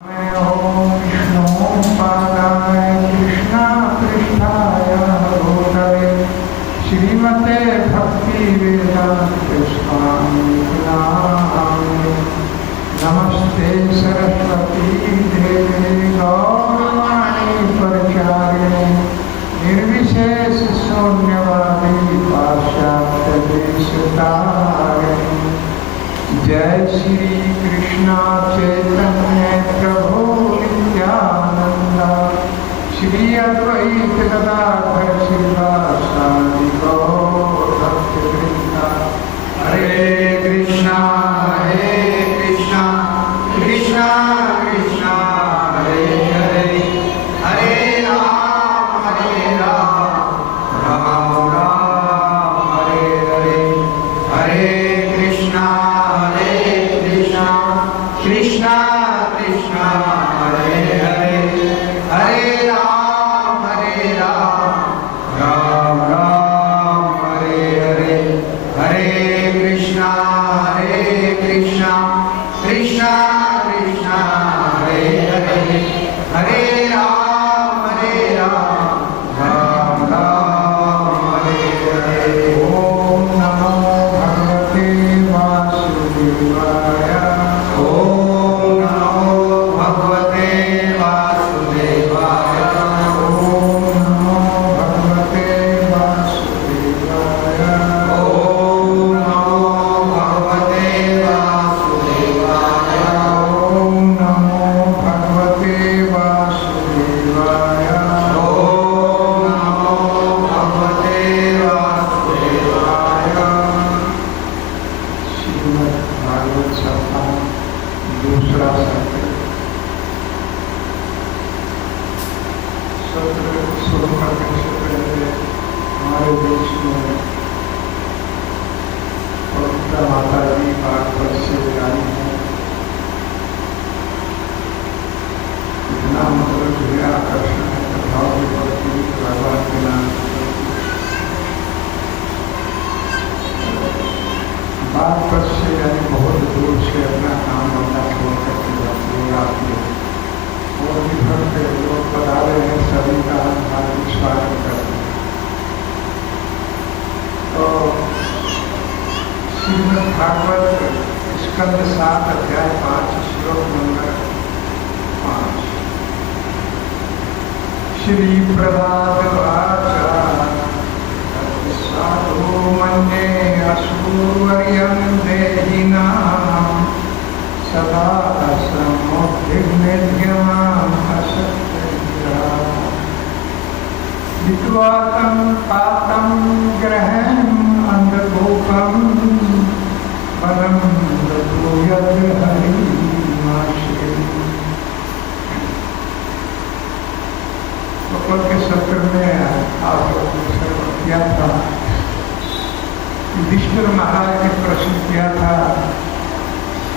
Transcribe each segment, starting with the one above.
ओम विष्णु पादाय कृष्णा पृष्ठाय भूतले श्रीमते भक्ति वेदांत स्वामी नामिने नमस्ते सरस्वती देवी गौरवाणी प्रचारिणे निर्विशेष शून्यवादी पाश्चात्य देशतारिणे। जय श्री कृष्णा चैतन्य प्रभु नित्यानंद श्री अद्वैत गदाधर श्रीवासादि गौर भक्तवृंद। हरे कृष्णा कृष्णा कृष्णा हरे हरे हरे राम राम राम हरे हरे। हरे कृष्णा कृष्णा कृष्णा हरे हरे हरे राम राम राम हरे हरे। हरे कृष्णा कृष्णा कृष्णा हरे हरे हरे राम राम राम हरे हरे। ओम नमो भगवते वासुदेवाय। भागवत स्कंद 7 अध्याय 5 श्लोक नंबर 5। श्री प्रहलाद साधु मन्ये असूर्यं देहिनां सदा समुद्धिर्निर्यमां असत्यं विद्वातं पातं ग्रहं अंधकूपं परम के सत्र में आप लोगों ने श्रवण किया था। युधिष्ठिर महाराज ने प्रश्न किया था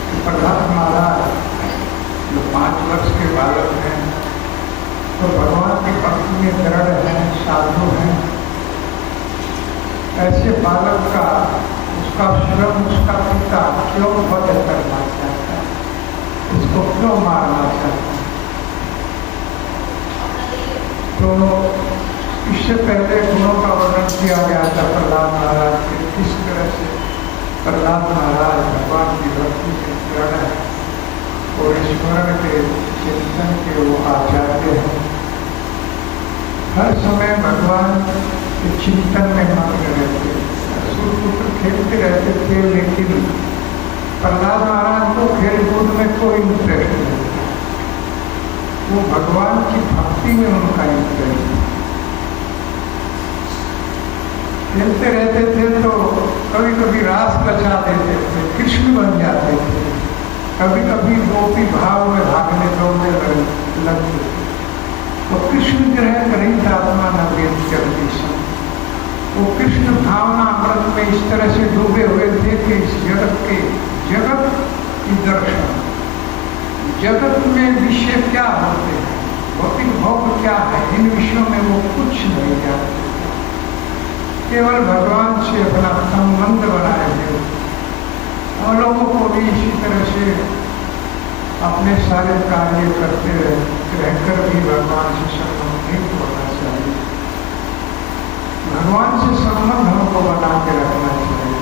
कि प्रहलाद महाराज जो 5 वर्ष के बालक हैं तो भगवान की भक्ति में दृढ़ हैं, साधु हैं, ऐसे बालक का उसका श्रम उसका पिता क्यों वध करना चाहता है, उसको क्यों मारना चाहता है। तो इससे पहले गुणों का वर्णन किया गया था प्रहलाद महाराज के, किस तरह से प्रहलाद महाराज भगवान की भक्ति से दृढ़ है और स्मरण के चिंतन के वो आचार्य हैं। हर समय भगवान के चिंतन में मग्न रहते, पुत्र खेलते रहते थे, लेकिन प्रहलाद महाराज को खेल कूद में कोई इंटरेस्ट नहीं, वो भगवान की भक्ति में उनका इंटरेस्ट। खेलते रहते थे तो कभी कभी रास रचा देते थे, कृष्ण बन जाते थे, कभी कभी गोपी भाव में भागने दौड़ने लगते थे। तो कृष्ण ग्रह गणित आत्मा न वेद करती सन, वो कृष्ण भावना अमृत में इस तरह से डूबे हुए थे कि इस जगत की दर्शन, जगत में विषय क्या होते हैं, भौतिक भोग क्या है, इन विषयों में वो कुछ नहीं जानते, केवल भगवान से अपना संबंध बनाए हुए। हम लोगों को भी इसी तरह से अपने सारे कार्य करते रहकर भी भगवान से संबंध नहीं होना चाहिए। भगवान से संबंध हमको बना के रखना चाहिए,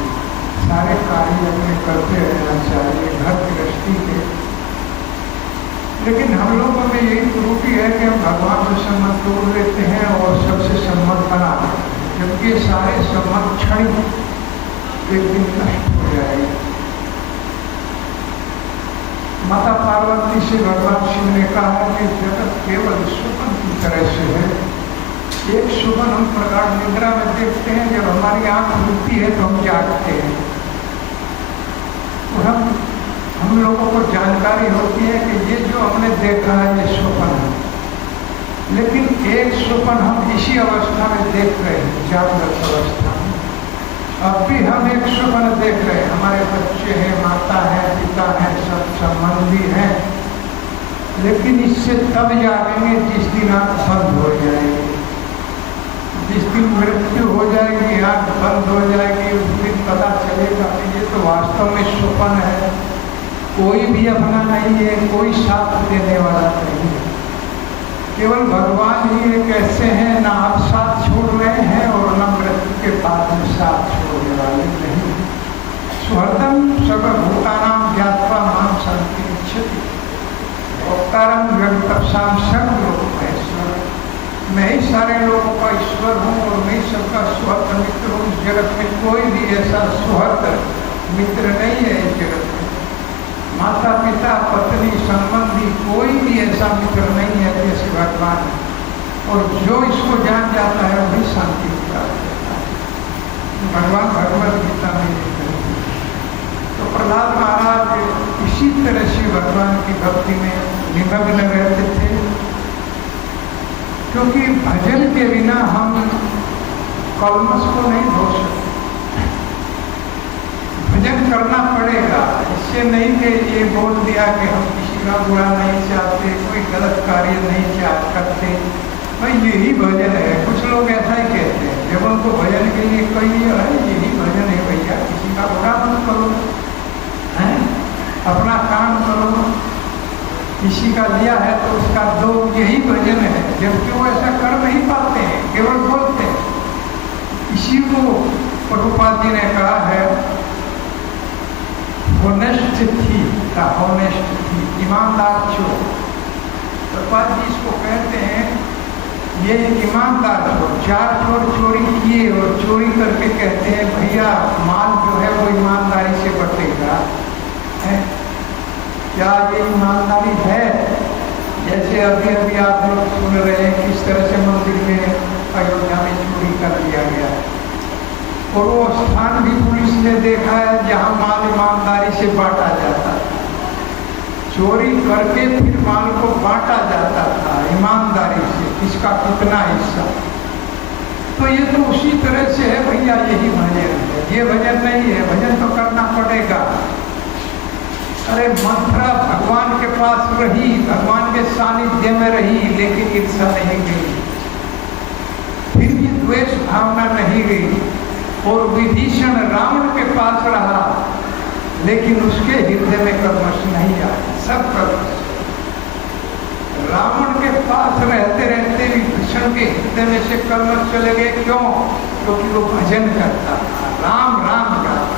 सारे कार्य अपने करते रहना चाहिए घर गृहस्थी के। लेकिन हम लोगों में यही त्रुटि है कि हम भगवान से संबंध तोड़ लेते हैं और सबसे संबंध बना लेते हैं, जबकि सारे संबंध क्षणिक एक दिन नष्ट हो जाएगी। माता पार्वती से भगवान शिव ने कहा कि जगत केवल स्वप्न की तरह से है। एक स्वप्न हम प्रगाढ़ निद्रा में देखते हैं, जब हमारी आंख खुलती है तो हम जागते हैं और हम लोगों को जानकारी होती है कि ये जो हमने देखा है ये स्वप्न है। लेकिन एक स्वप्न हम इसी अवस्था में देख रहे हैं, जागृत अवस्था में। अब भी हम एक स्वप्न देख रहे हैं, हमारे बच्चे हैं, माता है, पिता है, सब संबंधी हैं। लेकिन इससे तब जागेंगे जिस दिन आंख बंद हो जाएगी, जिस दिन मृत्यु हो जाएगी, आंख बंद हो जाएगी, उस दिन पता चलेगा कि ये तो वास्तव में स्वप्न है। कोई भी अपना नहीं है, कोई साथ देने वाला नहीं है, केवल भगवान ही एक ऐसे हैं, ना आप साथ छोड़ रहे हैं और न मृत्यु के बाद में साथ छोड़ने वाले नहीं। स्वहर्दम सर्वभूतानां ज्ञात्वा मां संकीर्षति भोक्तारं व्यक्तपसाम सर्वलोक महेश्वर। मैं ही सारे लोगों का ईश्वर हूँ और मैं ही सबका सुहृद मित्र हूँ। इस जगत में कोई भी ऐसा सुहृद मित्र नहीं है इस जगत में। माता पिता पत्नी संबंधी कोई भी ऐसा मित्र नहीं है जैसे भगवान है। और जो इसको जान जाता है वही शांति प्राप्त करता है। भगवान भगवद गीता में ये कहते हैं। तो प्रहलाद महाराज इसी तरह से भगवान की भक्ति में निमग्न रहते थे, क्योंकि भजन के बिना हम कलमश को नहीं धो सकते। भजन करना पड़ेगा। इससे नहीं कि ये बोल दिया कि हम किसी का बुरा नहीं चाहते, कोई गलत कार्य नहीं करते, भाई यही भजन है। कुछ लोग ऐसा ही कहते हैं, जब उनको भजन के लिए कही है यही भजन है भैया, किसी का बुरा मत करो, हैं अपना काम करो, किसी का लिया है तो उसका दो, यही भजन है। जबकि वो ऐसा कर नहीं पाते हैं, केवल बोलते हैं। इसी को प्रभुपाद जी ने कहा है होनेस्ट थी, होनेस्ट थी, ईमानदार चोर। प्रभुपाद जी इसको कहते हैं ये ईमानदार चोर। 4 चोर चोरी किए और चोरी करके कहते हैं भैया माल जो है वो ईमानदारी से बटेगा। क्या ये ईमानदारी है? जैसे अभी अभी आप लोग सुन रहे हैं किस तरह से मंदिर में अयोध्या में चोरी कर दिया गया, और वो स्थान भी पुलिस ने देखा है जहां माल ईमानदारी से बांटा जाता था। चोरी करके फिर माल को बांटा जाता था ईमानदारी से, किसका कितना हिस्सा। तो ये तो उसी तरह से है भैया, यही भजन है। ये भजन नहीं है, भजन तो करना पड़ेगा। अरे मथुरा भगवान के पास रही, भगवान के सानिध्य में रही, लेकिन ईर्षा नहीं गई, फिर भी द्वेष भावना नहीं गई। और विभीषण रावण के पास रहा, लेकिन उसके हृदय में कलमश नहीं आया, सब कलमश। रावण के पास रहते रहते विभीषण के हृदय में से कलमश चले गए। क्यों? क्योंकि वो भजन करता था, राम राम करता।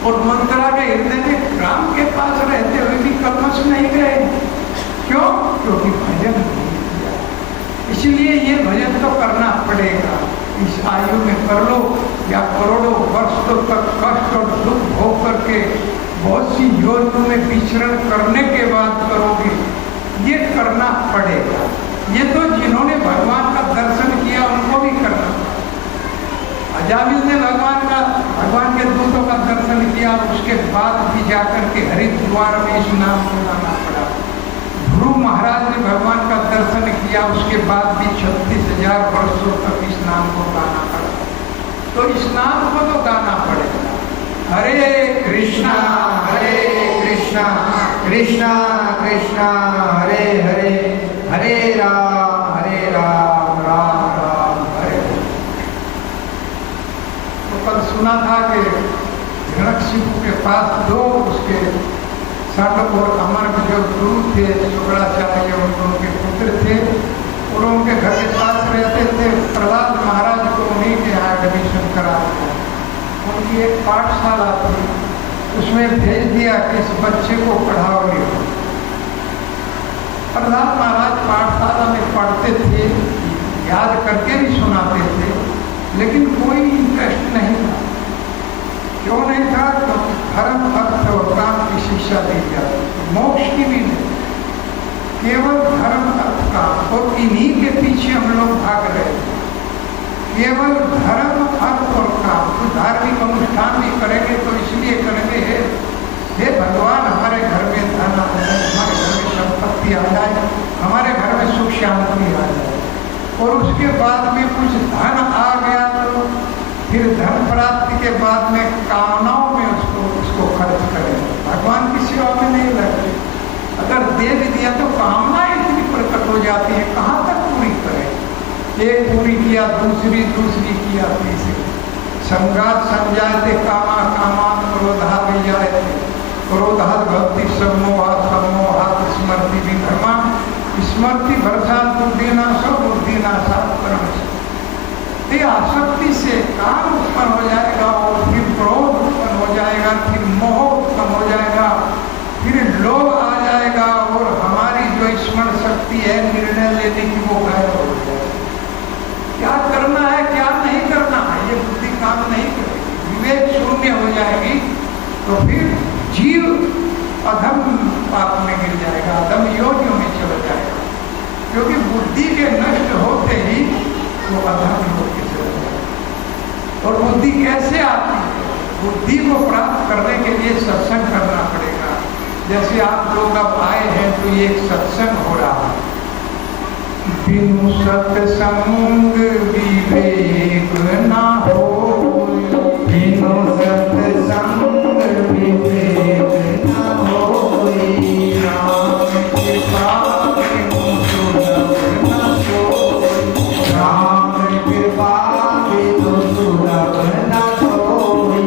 और मंत्रा के हृदय में राम के पास रहते हुए भी कलमश नहीं गए। क्यों? क्योंकि भजन नहीं किया। इसलिए ये भजन तो करना पड़ेगा। इस आयु में कर लो या करोड़ों वर्षों तक कष्ट और दुख भोग करके बहुत सी योनियों में विचरण करने के बाद करोगे, ये करना पड़ेगा। ये तो जिन्होंने भगवान का दर्शन किया उनको भी करना पड़ेगा। अजामिल ने भगवान के दूतों का दर्शन किया, उसके बाद भी जाकर के हरिद्वार में इस नाम को लाना पड़ा। ध्रुव महाराज ने भगवान का दर्शन किया, उसके बाद भी 36,000 वर्षों तक इस नाम को गाना पड़ा। तो इस नाम को तो गाना पड़ेगा। हरे कृष्णा कृष्णा कृष्णा हरे हरे, हरे राम राम राम हरे हरे। तो कल सुना था कि हिरण्यकशिपु के पास 2 उसके षड और अमर जो गुरु थे शुक्राचार्य, उनके पुत्र थे और उनके घर के पास रहते थे। प्रहलाद महाराज को उन्हीं के यहाँ एडमिशन करा दिया। उनकी एक पाठशाला थी, उसमें भेज दिया कि इस बच्चे को पढ़ाओगे। प्रहलाद महाराज पाठशाला में पढ़ते थे, याद करके भी सुनाते थे, लेकिन कोई इंटरेस्ट नहीं था। क्यों नहीं था? क्योंकि धर्म अर्थ और काम की शिक्षा दी जाती, मोक्ष की भी नहीं, केवल धर्म अर्थ काम, और इन्हीं के पीछे हम लोग भाग रहे थे। केवल धर्म अर्थ और काम। तो धार्मिक अनुष्ठान भी करेंगे तो इसलिए करेंगे हे भगवान हमारे घर में धन आ जाए, हमारे घर में संपत्ति आ जाए, हमारे घर में सुख शांति आ जाए। और उसके बाद में कुछ धन आ गया तो फिर धन प्राप्ति के बाद में कामनाओं में उसको खर्च करें, भगवान की सेवा में नहीं लगे। अगर दे भी दिया तो कामनाएं इतनी प्रकट हो जाती है, कहाँ तक पूरी करें? एक पूरी किया, दूसरी किया, तीसरी। संगात संजायते कामा कामान क्रोधा विजायते, क्रोधात् भक्ति सम्मोहात् स्मृति विभ्रमा, स्मृति भरसात् बुद्धिनाशो, बुद्धिनाशात् परमश। ये आसक्ति से काम उत्पन्न हो जाएगा और फिर क्रोध उत्पन्न हो जाएगा, फिर मोह उत्पन्न हो जाएगा, फिर लोभ आ जाएगा और हमारी जो स्मरण शक्ति है निर्णय लेने की वो गायब हो जाएगी। क्या करना है क्या नहीं करना है ये बुद्धि काम नहीं करेगी, विवेक शून्य हो जाएगी। तो फिर जीव अधम पाप में गिर जाएगा, अधम योनियों में चला जाएगा, क्योंकि बुद्धि के नष्ट होते ही वो अधम योग के चला जाएगा। और बुद्धि कैसे आती है? बुद्धि को प्राप्त करने के लिए सत्संग करना पड़ेगा। जैसे आप लोग अब आए हैं तो ये एक सत्संग हो रहा है। बिनु सत्संग विवेक ना हो, बिनु सत्संग विवेक ना हो, राम कृपा बिनु सुलभ न सोई, राम कृपा बिनु सुलभ न सोई।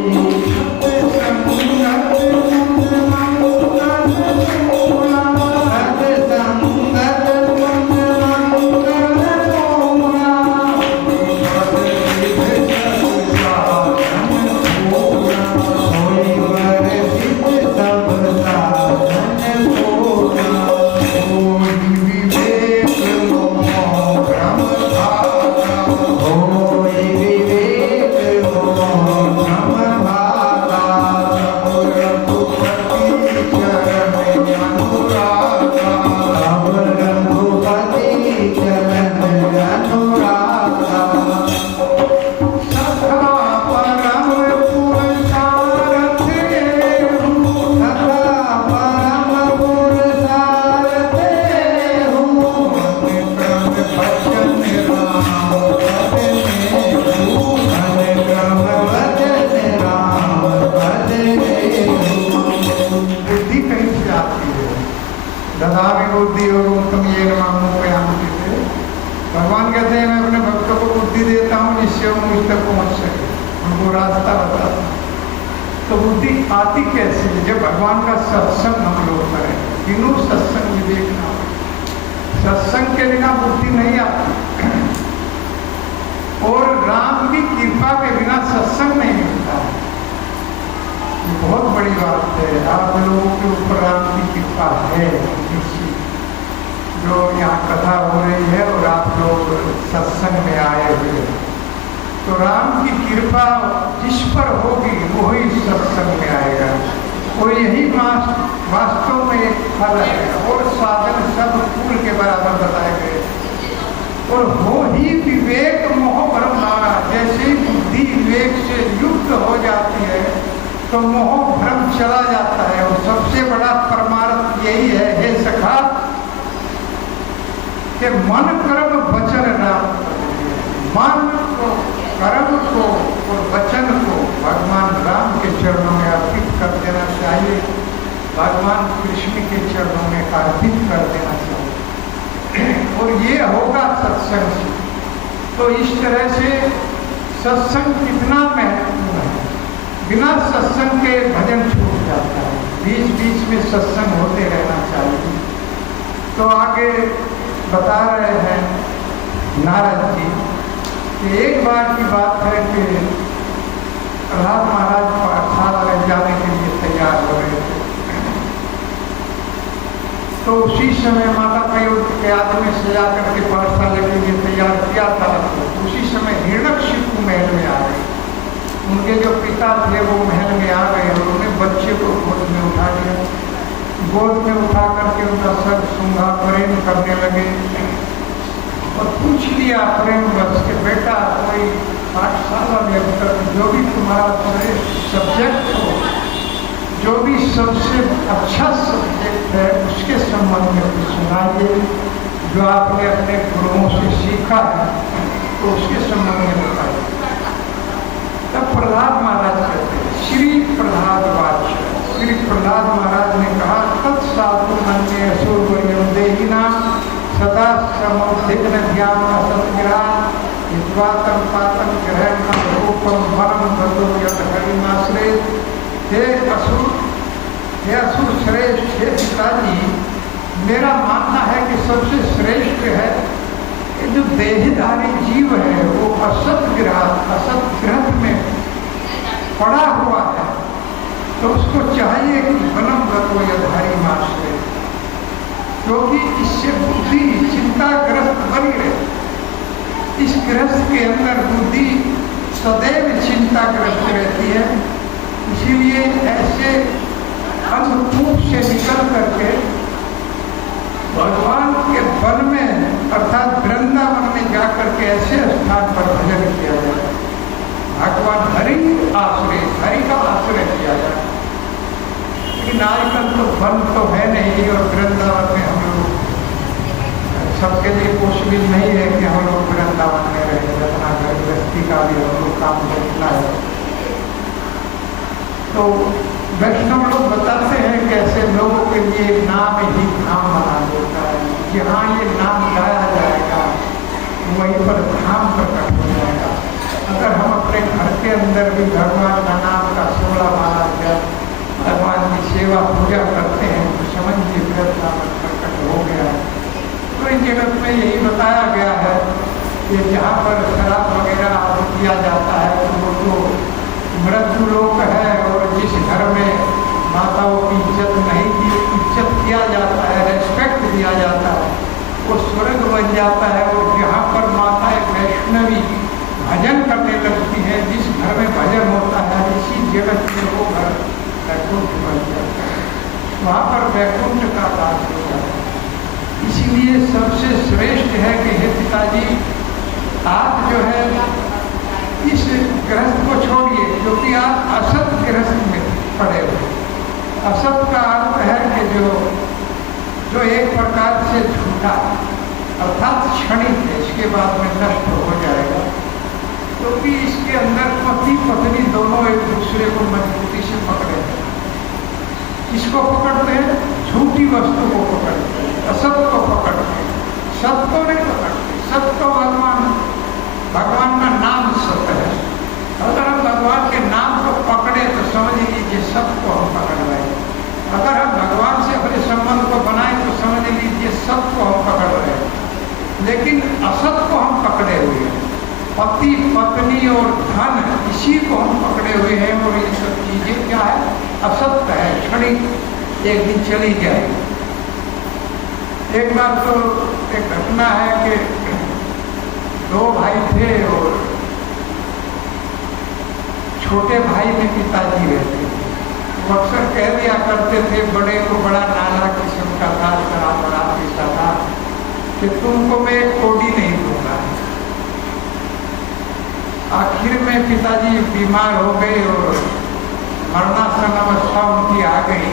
भगवान कहते हैं मैं अपने भक्तों को बुद्धि देता हूँ जिससे वो मुझ तक पहुँच सके, उनको रास्ता बताता हूँ। तो बुद्धि आती कैसे? जब भगवान का सत्संग हम लोग करें, तीनों सत्संग विवेक ना हो। सत्संग के बिना बुद्धि नहीं आती और राम की कृपा के बिना सत्संग नहीं मिलता है। बहुत बड़ी बात है। आप लोगों के ऊपर राम की कृपा है, जो यहाँ कथा हो रही है और आप लोग सत्संग में आए हुए, तो राम की कृपा जिस पर होगी वही सत्संग में आएगा। और यही वास्तव में एक फल है। और साधन सब फूल के बराबर बताए गए। और हो ही विवेक मोह भ्रम नारा, जैसे ही बुद्धि विवेक से युक्त हो जाती है तो मोह भ्रम चला जाता है। और सबसे बड़ा परमार्थ यही है, हे सखा, कि मन कर्म वचन राम, मन को कर्म को और वचन को भगवान राम के चरणों में अर्पित कर देना चाहिए, भगवान कृष्ण के चरणों में अर्पित कर देना चाहिए। और ये होगा सत्संग से। तो इस तरह से सत्संग कितना महत्वपूर्ण है। बिना सत्संग के भजन छूट जाता है। बीच बीच में सत्संग होते रहना चाहिए। तो आगे बता रहे हैं नारद जी कि एक बार की बात है कि प्रहलाद महाराज पाठशाला में जाने के लिए तैयार हो रहे थे। तो उसी समय माता पयोट के आदमी सजा करके पाठशाला के लिए तैयार किया था। तो उसी समय हिरण्यकशिपु महल में आ गए। उनके जो पिता थे वो महल में आ गए और उन्होंने बच्चे को गोद में उठा लिया। गोद में उठा करके उनका सर सूंघा, प्रेम करने लगे और पूछ लिया प्रेम बस के बेटा कोई पाठशाला में अब तक जो भी तुम्हारा सब्जेक्ट हो, जो भी सबसे अच्छा सब्जेक्ट है उसके संबंध में कुछ सुनाइए, जो आपने अपने गुरुओं से सीखा है तो उसके संबंध में बताइए। तब प्रहलाद महाराज कहते हैं, श्री प्रहलाद वाच, श्री प्रहलाद महाराज ने कहा तत्साधु अन्य असुरवर्यम देहिना सदा समुद्धिग्न ध्यान असत्गिरा विद्वातम पातम ग्रहण रूपम परम भद्रो यद हरिमाश्रय। हे असुर श्रेष्ठ, हे पिताजी, मेरा मानना है कि सबसे श्रेष्ठ है कि जो देहधारी जीव है वो असत ग्रह में पड़ा हुआ है, तो उसको चाहिए कि वनम व्रतो यदहारी माश्रय, क्योंकि इससे बुद्धि चिंताग्रस्त बनी रहे। इस ग्रस्त के अंदर बुद्धि सदैव चिंताग्रस्त रहती है। इसीलिए ऐसे अंधकूप से निकल करके भगवान के वन में अर्थात वृंदावन में जाकर के ऐसे स्थान पर भजन किया जाए, भगवान हरि आश्रय, हरि का आश्रय किया जाए। लेकिन आजकल तो वन तो है नहीं और वृंदावन में हम लोग सबके लिए पॉसिबल नहीं है कि हम लोग वृंदावन में रहे, अपना घर गृहस्थी का भी हम लोग काम करना है। तो वैष्णव लोग बताते हैं कि ऐसे लोगों के लिए नाम ही धाम बना देता है। जहाँ ये नाम गाया जाएगा वहीं पर धाम प्रकट हो जाएगा। अगर हम अपने घर के अंदर भी भगवान का नाम का 16 माला जब भगवान की सेवा पूजा करते हैं तो समझिए वृंदावन प्रकट हो गया है। तो इस जगत में यही बताया गया है कि जहाँ पर शराब वगैरह किया जाता है तो वो तो मृत्यु लोक है, और जिस घर में माताओं की इज्जत नहीं की, इज्जत किया जाता है, रेस्पेक्ट दिया जाता है, वो स्वर्ग बन जाता है। और जहाँ पर माताएं वैष्णवी भजन करने लगती है, जिस घर में भजन होता है, इसी जगत में वो घर वैकुंठ बन जाता है, वहाँ पर वैकुंठ का वास होता है। इसीलिए सबसे श्रेष्ठ है कि हे पिताजी, आप जो है इस ग्रस्त को छोड़िए, क्योंकि आप असत ग्रस्त में पड़े हुए। असत का अर्थ है कि जो एक प्रकार से झूठा अर्थात क्षणिक है, इसके बाद में नष्ट हो जाएगा। क्योंकि इसके अंदर पति पत्नी दोनों एक दूसरे को मजबूती से पकड़े हैं। इसको पकड़ते हैं, झूठी वस्तु को पकड़ते हैं, असत को पकड़ते हैं, सत को नहीं पकड़ते। सत को भगवान का नाम सत्य है। अगर हम भगवान के नाम को पकड़े तो समझ लीजिए सत को हम पकड़ रहे हैं। अगर हम भगवान से अपने संबंध को बनाए तो समझ लीजिए सत को हम पकड़ रहे हैं। लेकिन असत को हम पकड़े हुए हैं, पति पत्नी और धन, इसी को हम पकड़े हुए हैं। और ये सब चीजें क्या है? असत्य है, क्षणिक, एक दिन चली जाएगी। एक बार तो एक घटना है कि 2 भाई थे और छोटे भाई में पिताजी रहते थे। वो अक्सर कह दिया करते थे, बड़े को बड़ा नाना किस्म का था, शराब बड़ा पीता था, कि तुमको मैं एक कोड़ी नहीं दूंगा। आखिर में पिताजी बीमार हो गए और मरणासन अवस्था उनकी आ गई।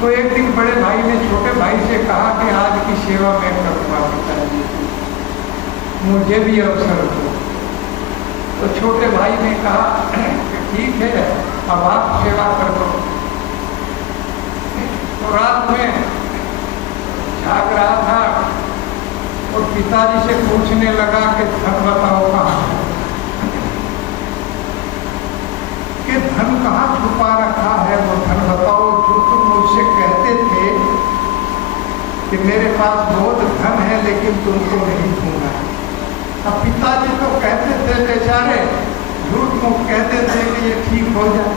तो एक दिन बड़े भाई ने छोटे भाई से कहा कि आज की सेवा मैं करूँगा पिताजी, मुझे भी अवसर दो। तो छोटे भाई ने कहा कि ठीक है, अब आप सेवा कर दो। तो रात में जाग रहा था और पिताजी से पूछने लगा कि धन बताओ कहाँ है, कि धन कहाँ छुपा रखा है, वो धन बताओ जो तुम मुझसे कहते थे कि मेरे पास बहुत धन है लेकिन तुमको नहीं दूंगा। अब पिताजी तो कहते थे बेचारे, झूठ मूठ कहते थे कि ये ठीक हो जाए,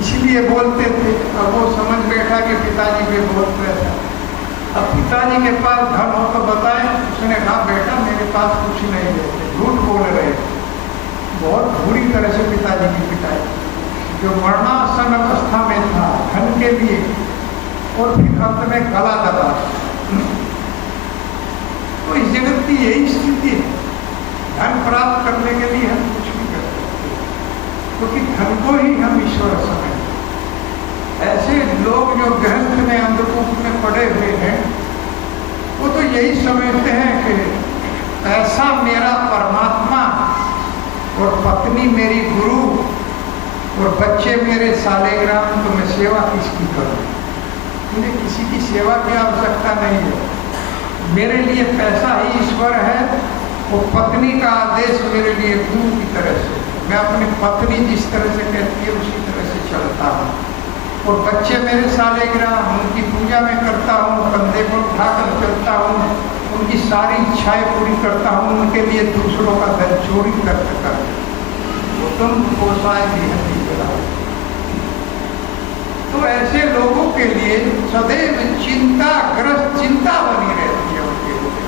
इसलिए बोलते थे। अब वो समझ बैठा कि पिताजी पे बहुत पैसा। अब पिताजी के पास धन हो तो बताए। उसने कहा बेटा मेरे पास कुछ नहीं है, झूठ बोल रहे। बहुत बुरी तरह से पिताजी की पिटाई, जो मरणासन अवस्था में था धन के लिए, और फिर अंत में गला दबा। तो इस जगत की यही स्थिति है, धन प्राप्त करने के लिए हम कुछ भी कर सकते हैं, क्योंकि धन को ही हम ईश्वर समझते। ऐसे लोग जो ग्रंथ में अंधकूप में पड़े हुए हैं, वो तो यही समझते हैं कि ऐसा मेरा परमात्मा और पत्नी मेरी गुरु और बच्चे मेरे सालेग्राम, तो मैं सेवा किसकी करूं? मुझे किसी की सेवा की आवश्यकता नहीं है। मेरे लिए पैसा ही ईश्वर है, और पत्नी का आदेश मेरे लिए गुरु की तरह से, मैं अपनी पत्नी जिस तरह से कहती है उसी तरह से चलता हूँ। और बच्चे मेरे सालेग्राम, उनकी पूजा में करता हूँ, कंधे को उठाकर चलता हूँ, उनकी सारी इच्छाएं पूरी करता हूँ, उनके लिए दूसरों का धन चोरी करते वो तुम पोसाए भी हंसी चलाओ। तो ऐसे लोगों के लिए सदैव चिंताग्रस्त चिंता बनी रहती है, उनके लिए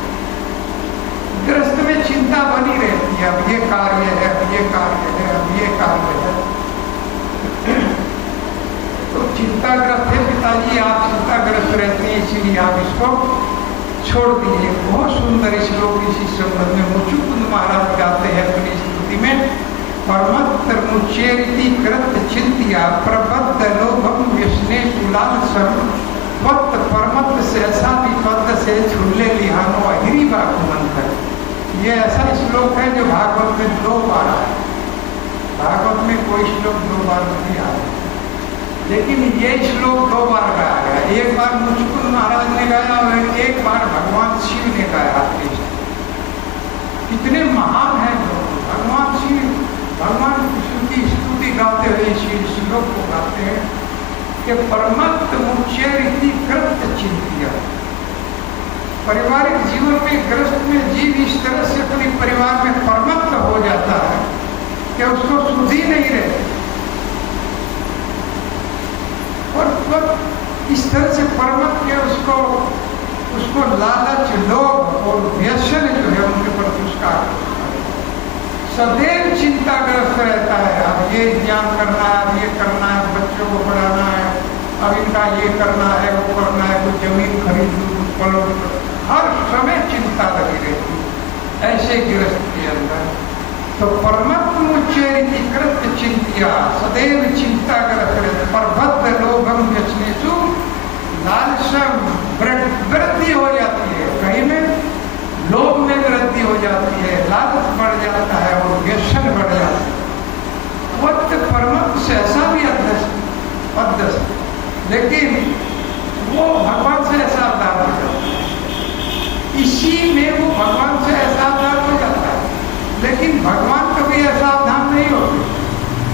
ग्रस्त में चिंता बनी रहती है। अब ये कार्य है, अब ये कार्य है, अब ये कार्य है। तो चिंताग्रस्त है पिताजी, आप चिंताग्रस्त रहते हैं, इसीलिए आप इसको छोड़ दीजिए। बहुत सुंदर श्लोक इसी संबंध में मुचुकुंद महाराज गाते हैं अपनी स्तुति में। परमत्र मुचेरिति कृत चिंतिया प्रबद्ध लोभम व्यसने सुलालसम वक्त परमत्र से ऐसा विपद से झूले लिहानो अहिरी बाकुमंत्र। ये ऐसा श्लोक है जो भागवत में 2 बार आया। भागवत में कोई श्लोक 2 बार नहीं आया, लेकिन ये श्लोक 2 बार गाया गया। एक बार मुचकुंद महाराज ने गाया और एक बार भगवान शिव ने गाया। कितने महान है भगवान शिव, भगवान कृष्ण की स्तुति गाते हुए इस श्लोक को गाते हैं कि परमत्त मुचेरिति कृत चिंतिया। पारिवारिक जीवन में ग्रस्त में जीव इस तरह से अपने परिवार में परमत्त हो जाता है कि उसको सुधि नहीं रहती, और इस तरह से परमत्त के उसको लालच, लोभ और व्यसन जो है उनके प्रति उसका सदैव चिंताग्रस्त रहता है। अब ये ज्ञान करना है, अब ये करना है, बच्चों को पढ़ाना है, अब इनका ये करना है, वो करना है, कुछ जमीन खरीद लूँ, पढ़ो, हर समय चिंता लगी रहती है ऐसे गृहस्थ के अंदर। तो परमत्म मुचेरिति कृत चिंतिया, सदैव चिंताग्रस्त रहते। परबद्ध लोभम व्यसनेषु लालसम, वृद्धि हो जाती है, कहीं में लोभ में वृद्धि हो जाती है, लालच बढ़ जाता है और व्यसन बढ़ जाता है। वक्त परमत्म से ऐसा भी अध्यस्त, लेकिन वो भगवान से ऐसा अवतार हो जाता है, इसी में वो भगवान से ऐसा अवतार हो जाता है। लेकिन भगवान कभी ऐसा सावधान नहीं होते।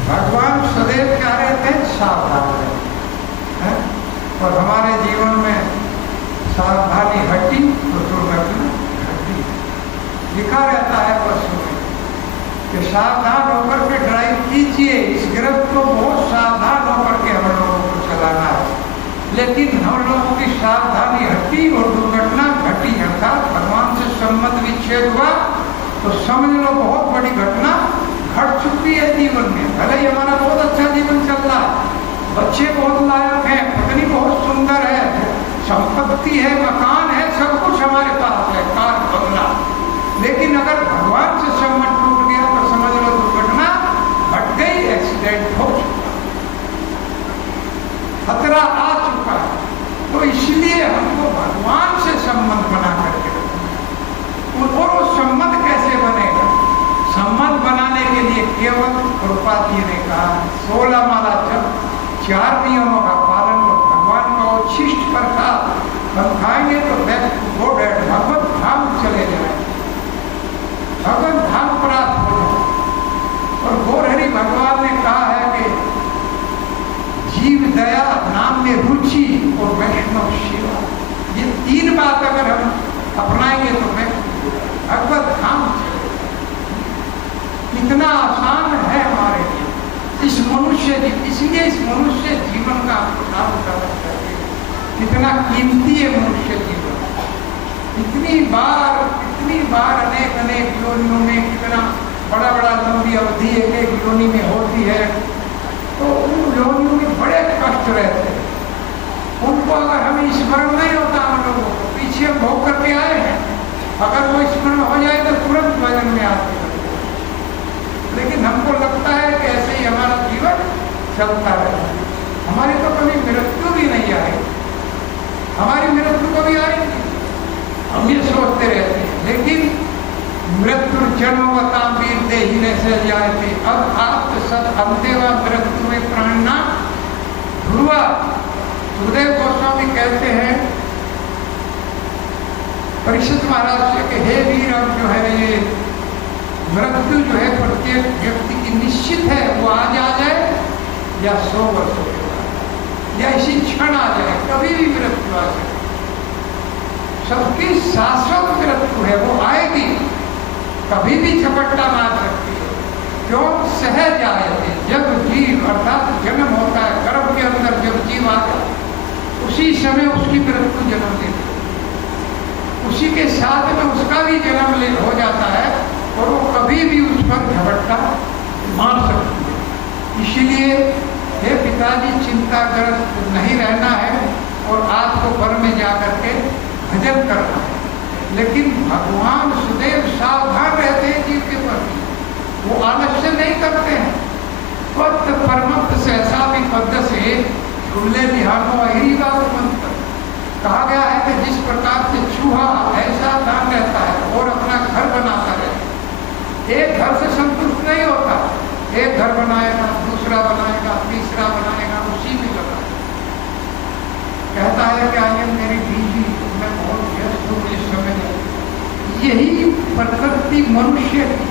भगवान सदैव क्या रहते हैं? सावधान रहते हैं। और हमारे जीवन में सावधानी हटी तो दुर्घटना घटी। लिखा रहता है बसों में कि सावधान होकर के ड्राइव कीजिए। इस गिरफ्त को बहुत सावधान होकर के हम लोगों को चलाना है। लेकिन हम लोगों की सावधानी हटी और दुर्घटना घटी, अर्थात भगवान से संबंध विच्छेद हुआ तो समझ लो बहुत बड़ी घटना घट चुकी है जीवन में। भले ही हमारा बहुत अच्छा जीवन चल रहा है, बच्चे बहुत लायक हैं, पत्नी बहुत सुंदर है, संपत्ति है, मकान है, सब कुछ हमारे पास है, कार बंगला, लेकिन अगर भगवान से संबंध टूट गया तो समझ लो दुर्घटना घट गई, एक्सीडेंट हो चुका, खतरा आ चुका है। तो इसलिए हमको भगवान से संबंध बना करके और वो संबंध कैसे बनेगा? संबंध बनाने के लिए केवल कृपा जी ने कहा 16 माला जब 4 नियमों का पालन कर भगवान का उच्छिष्ट प्रसाद हम खाएंगे तो बैक टू गॉड एट भगवत धाम चले जाए, भगवत धाम प्राप्त हो जाए। और गौरहरि भगवान ने कहा है कि बात अगर हम अपनाएंगे तो मैं भगवत धाम इतना आसान है हमारे लिए इस मनुष्य इसलिए इस मनुष्य जीवन का आपको नाम करना चाहिए। कितना कीमती है मनुष्य जीवन। इतनी बार अनेक योनियों में कितना बड़ा लंबी अवधि एक योनि में होती है, तो उन योनियों में बड़े कष्ट रहते हैं। उनको अगर हमें स्मरण नहीं होता, हम लोगों को पीछे हम भोग करके आए हैं, अगर वो स्मरण हो जाए तो तुरंत भजन में आते हैं। लेकिन हमको लगता है कि ऐसे ही हमारा जीवन चलता रहे, हमारी तो कभी मृत्यु भी नहीं आएगी। हमारी मृत्यु कभी आएगी हम ये सोचते रहते हैं, लेकिन मृत्यु जन्मवताम वीर देहिने से जायते अब आप सद अंतेवा मृत्यु में प्राणना ध्रुवा। सुखदेव गोस्वामी कहते हैं परीक्षित महाराज से कि हे वीर, अब जो है ये मृत्यु जो है प्रत्येक व्यक्ति की निश्चित है, वो आज आ जाए या 100 वर्षों के बाद या इसी क्षण आ जाए, कभी भी मृत्यु आ जाए। सबकी शाश्वत मृत्यु है, वो आएगी, कभी भी झपट्टा मार सकती है। क्यों? सहज आए थे जब जीव अर्थात जन्म होता है गर्भ के अंदर, जब जीव आता है उसी समय उसकी मृत्यु जन्म लेती है, उसी के साथ में उसका भी जन्म हो जाता है और वो कभी भी उस पर झपट्टा मार सकती है। इसीलिए हे पिताजी, चिंताग्रस्त नहीं रहना है और आपको वर में जाकर के भजन करना है। लेकिन भगवान सदैव सावधान रहते हैं जीव के प्रति, वो आलस्य नहीं करते हैं। पद परमत सहसा भी पद से झूले निहानो अहिरी बाबू मंत्र कहा गया है कि जिस प्रकार से चूहा ऐसा दान रहता है और अपना घर बनाता रहता है, एक घर से संतुष्ट नहीं होता, एक घर बनाएगा, दूसरा बनाएगा, तीसरा बनाएगा, उसी में लगा कहता है कि आइए मेरी बीवी, मैं बहुत व्यस्त हूँ इस समय में। यही प्रकृति मनुष्य की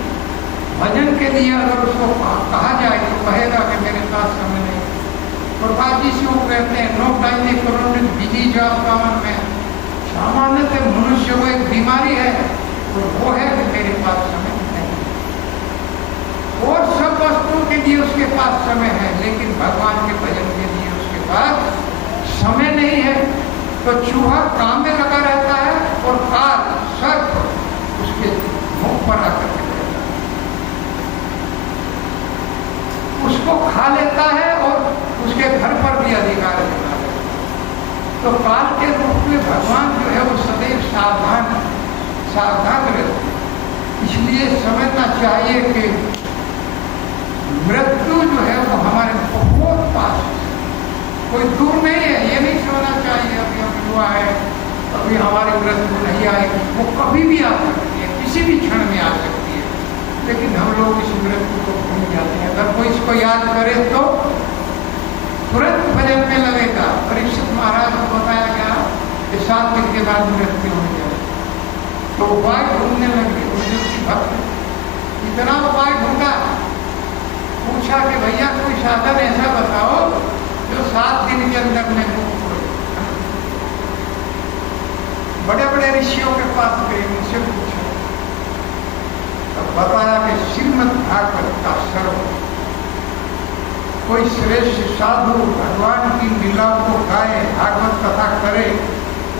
भजन के लिए अगर उसको कहा जाए तो कहेगा कि मेरे पास समय नहीं। प्रभात जी से वो कहते हैं नो टाइम ए करोड़ बिजी जॉब कामन में। सामान्यतः मनुष्य को एक बीमारी है, तो वो है कि मेरे पास समय नहीं। और सब वस्तुओं के लिए उसके पास समय है, लेकिन भगवान के भजन के लिए उसके पास समय नहीं है। तो चूहा काम में लगा रहता है और काल सर्प उसके मुख पर आकर के रहता है, उसको खा लेता है और उसके घर पर भी अधिकार देता है। तो काल के रूप में भगवान जो है वो सदैव सावधान रहते हैं। इसलिए समझना चाहिए कि मृत्यु जो है वो हमारे बहुत पास है, कोई दूर नहीं है। ये नहीं समझना चाहिए अभी हम युवा है, अभी हमारी मृत्यु नहीं आएगी, वो कभी भी आ सकती है, किसी भी क्षण में आ सकती है। लेकिन हम लोग इस मृत्यु को भूल जाते हैं। अगर कोई इसको याद करे तो तुरंत भजन में लगेगा। परीक्षित महाराज को बताया गया कि 7 दिन के बाद मृत्यु हो जाए, तो उपाय ढूंढने लगे। उनकी भक्त इतना उपाय ढूंढा, पूछा कि भैया कोई साधन ऐसा बताओ जो 7 दिन के अंदर में मुक्त हो। बड़े बड़े ऋषियों के पास गए, उनसे पूछा, तब बताया कि श्रीमद् भागवत का श्रवण, कोई श्रेष्ठ साधु भगवान की लीला को गाए, भागवत कथा करे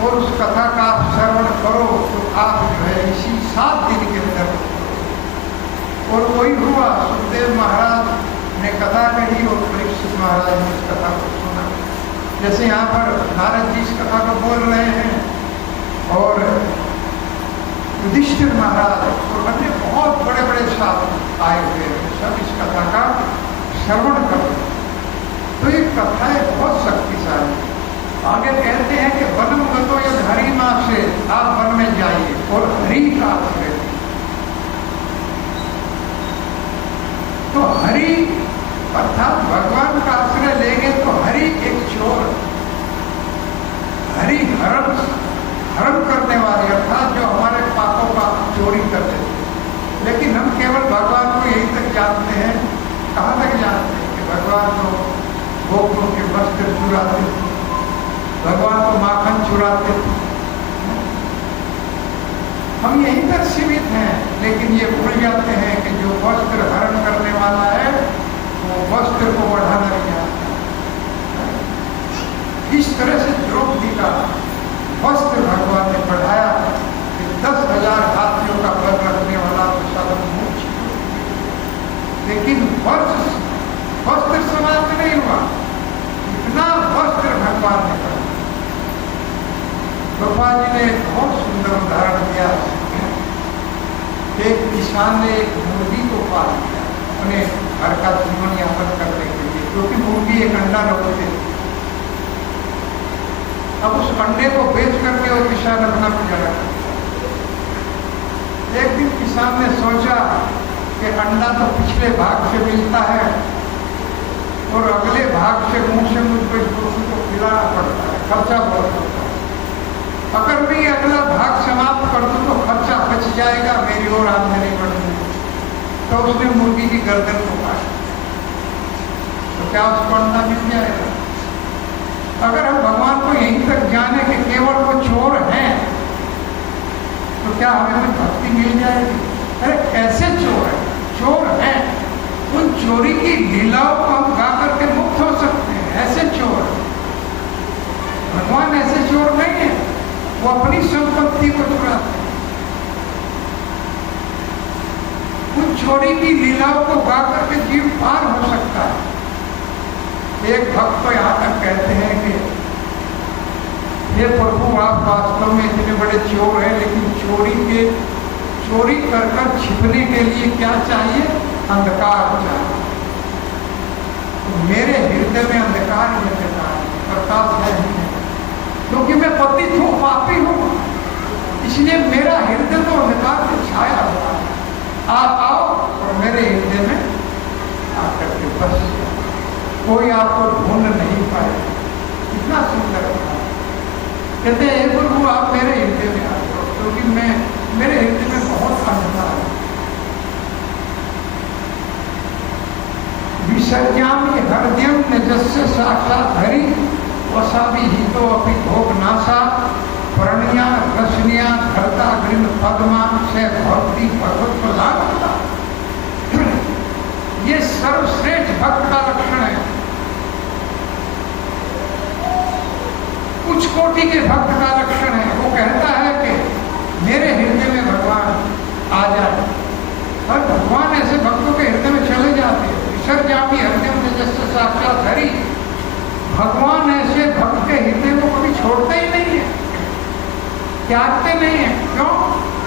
और उस कथा का आप श्रवण करो तो आप जो है इसी 7 दिन के अंदर। और वही हुआ। सुखदेव महाराज ने कथा कही और परीक्षित महाराज ने उस कथा को सुना। जैसे यहाँ पर नारद जी इस कथा को बोल रहे हैं और युधिष्ठिर महाराज और अन्य बहुत बड़े बड़े साधु आए हुए हैं, सब इस कथा का श्रवण करो। तो ये कथा है बहुत शक्तिशाली। आगे कहते हैं कि वनम गतो यद हरि मां से, आप वन में जाइए और हरि का आश्रय। तो हरि अर्थात भगवान का आश्रय लेंगे तो हरि एक चोर, हरि हरण करने वाले, अर्थात जो हमारे पापों का चोरी कर देते। लेकिन हम केवल भगवान को यही तक जानते हैं। कहाँ तक जानते हैं? कि भगवान को गोपियों के वस्त्र चुराते थे, भगवान को माखन चुराते थे, लेकिन ये भूल जाते हैं कि जो वस्त्र हरण करने वाला है वो वस्त्र को बढ़ाना नहीं आता। इस तरह से द्रौपदी का वस्त्र भगवान ने बढ़ाया कि 10,000 हाथियों का बल रखने वाला तो सब मूर्छित हो गया। लेकिन वस्त्र समाप्त नहीं हुआ, इतना वस्त्र भगवान ने बढ़ाया। गोपाल जी ने एक बहुत सुंदर उदाहरण दिया। एक किसान ने एक मुर्गी को पाल दिया अपने घर का जीवन यापन करने के लिए, क्योंकि मुर्गी एक अंडा रखते थे। अब उस अंडे को बेच करके वो किसान अपना गुजारा करता। एक दिन किसान ने सोचा कि अंडा तो पिछले भाग से मिलता है और अगले भाग से मुंह से मुझको इस मुर्गी को खिलाना पड़ता है, खर्चा बहुत होता है। अगर मैं ये अगला भाग समाप्त कर दूं तो खर्चा बच जाएगा, मेरी और आमदनी बढ़ेगी। तो उसने मुर्गी की गर्दन को काटा, तो क्या उसको अंडा मिल जाएगा? अगर हम भगवान को यहीं तक जाने कि केवल वो चोर हैं, तो क्या हमें भक्ति मिल जाएगी? अरे कैसे चोर है? चोर हैं, उन चोरी की लीलाओं को हम गा करके मुक्त हो सकते हैं, ऐसे चोर है। भगवान ऐसे चोर नहीं है, वो अपनी संपत्ति को चुराते हैं। उन चोरी की लीलाओं को गा करके जीव पार हो सकता है। एक भक्त तो यहाँ तक कहते हैं कि हे प्रभु, आप वास्तव में इतने बड़े चोर हैं, लेकिन चोरी कर कर छिपने के लिए क्या चाहिए? अंधकार चाहिए। तो मेरे हृदय में अंधकार ही अंधकार है, प्रकाश है ही नहीं, क्योंकि मैं पतित हूँ, पापी हूँ, इसलिए मेरा हृदय तो अंधकार से छाया हुआ है। आप आओ और मेरे हृदय में आकर के बस जाओ, कोई आपको ढूंढ नहीं पाएगा। कितना सुंदर है। कहते हैं हे प्रभु, आप मेरे हृदय में आ जाओ, क्योंकि मेरे हृदय में बहुत अंधकार है। विसर्जामि हृदयं निजस्य साक्षात् हरि वसाभि हितो अपि भोग नासा प्रणिया रसनिया धरता गृण पद्मा से भक्ति भगवत प्रदान। ये सर्वश्रेष्ठ भक्त का लक्षण है। उच्च कोटि के भक्त का लक्षण है। वो कहता है कि मेरे हृदय में भगवान आ जाए, और भगवान ऐसे भक्तों के हृदय में चले जाते हैं। विसर्जामि हृदय में जैसे साक्षात् हरि, भगवान ऐसे भक्त के हृदय को कभी छोड़ते ही नहीं है, त्यागते नहीं है। क्यों?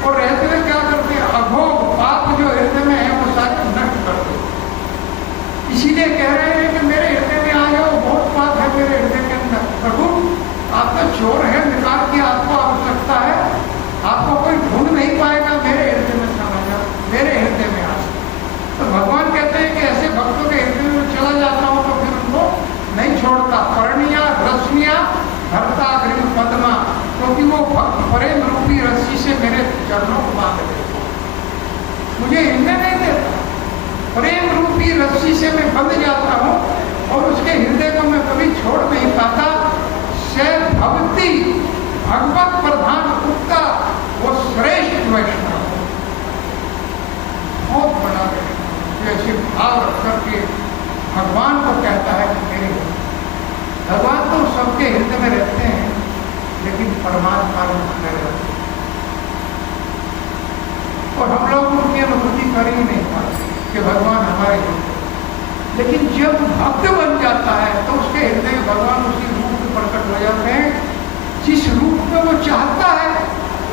और रहते हुए क्या करते हैं? अभोग पाप जो हृदय में है वो सारे नष्ट कर देते। इसीलिए कह रहे हैं कि मेरे हृदय में आ जाओ, बहुत पाप है मेरे हृदय के अंदर। प्रभु, आप तो चोर है, निकाल की आपको आवश्यकता है, आपको कोई ढूंढ नहीं पाएगा, मेरे हृदय में समा जाओ, मेरे हृदय में आ। तो भगवान कहते हैं कि ऐसे भक्तों के हृदय में चला जाता हूँ तो फिर उनको नहीं छोड़ता। पर्णिया रश्मिया धरता गृह पद्मा, क्योंकि वो भक्त प्रेम रूपी रस्सी से मेरे चरणों को बांध देता, मुझे हिलने नहीं देता। प्रेम रूपी रस्सी से मैं बंध जाता हूँ और उसके हृदय को मैं कभी छोड़ नहीं पाता। से भक्ति भगवत प्रधान उगता, वो श्रेष्ठ वैष्णव, बहुत बड़ा वैष्णव, ऐसे भाव रख करके भगवान को कहता है कि मेरे भगवान तो सबके हृदय में रहते हैं, लेकिन परमात्मा में रहते हैं और हम लोग उनकी अनुभूति कर ही नहीं पाते कि भगवान हमारे हृदय। लेकिन जब भक्त बन जाता है तो उसके हृदय में भगवान उसी रूप में प्रकट हो जाते हैं जिस रूप में वो चाहता है।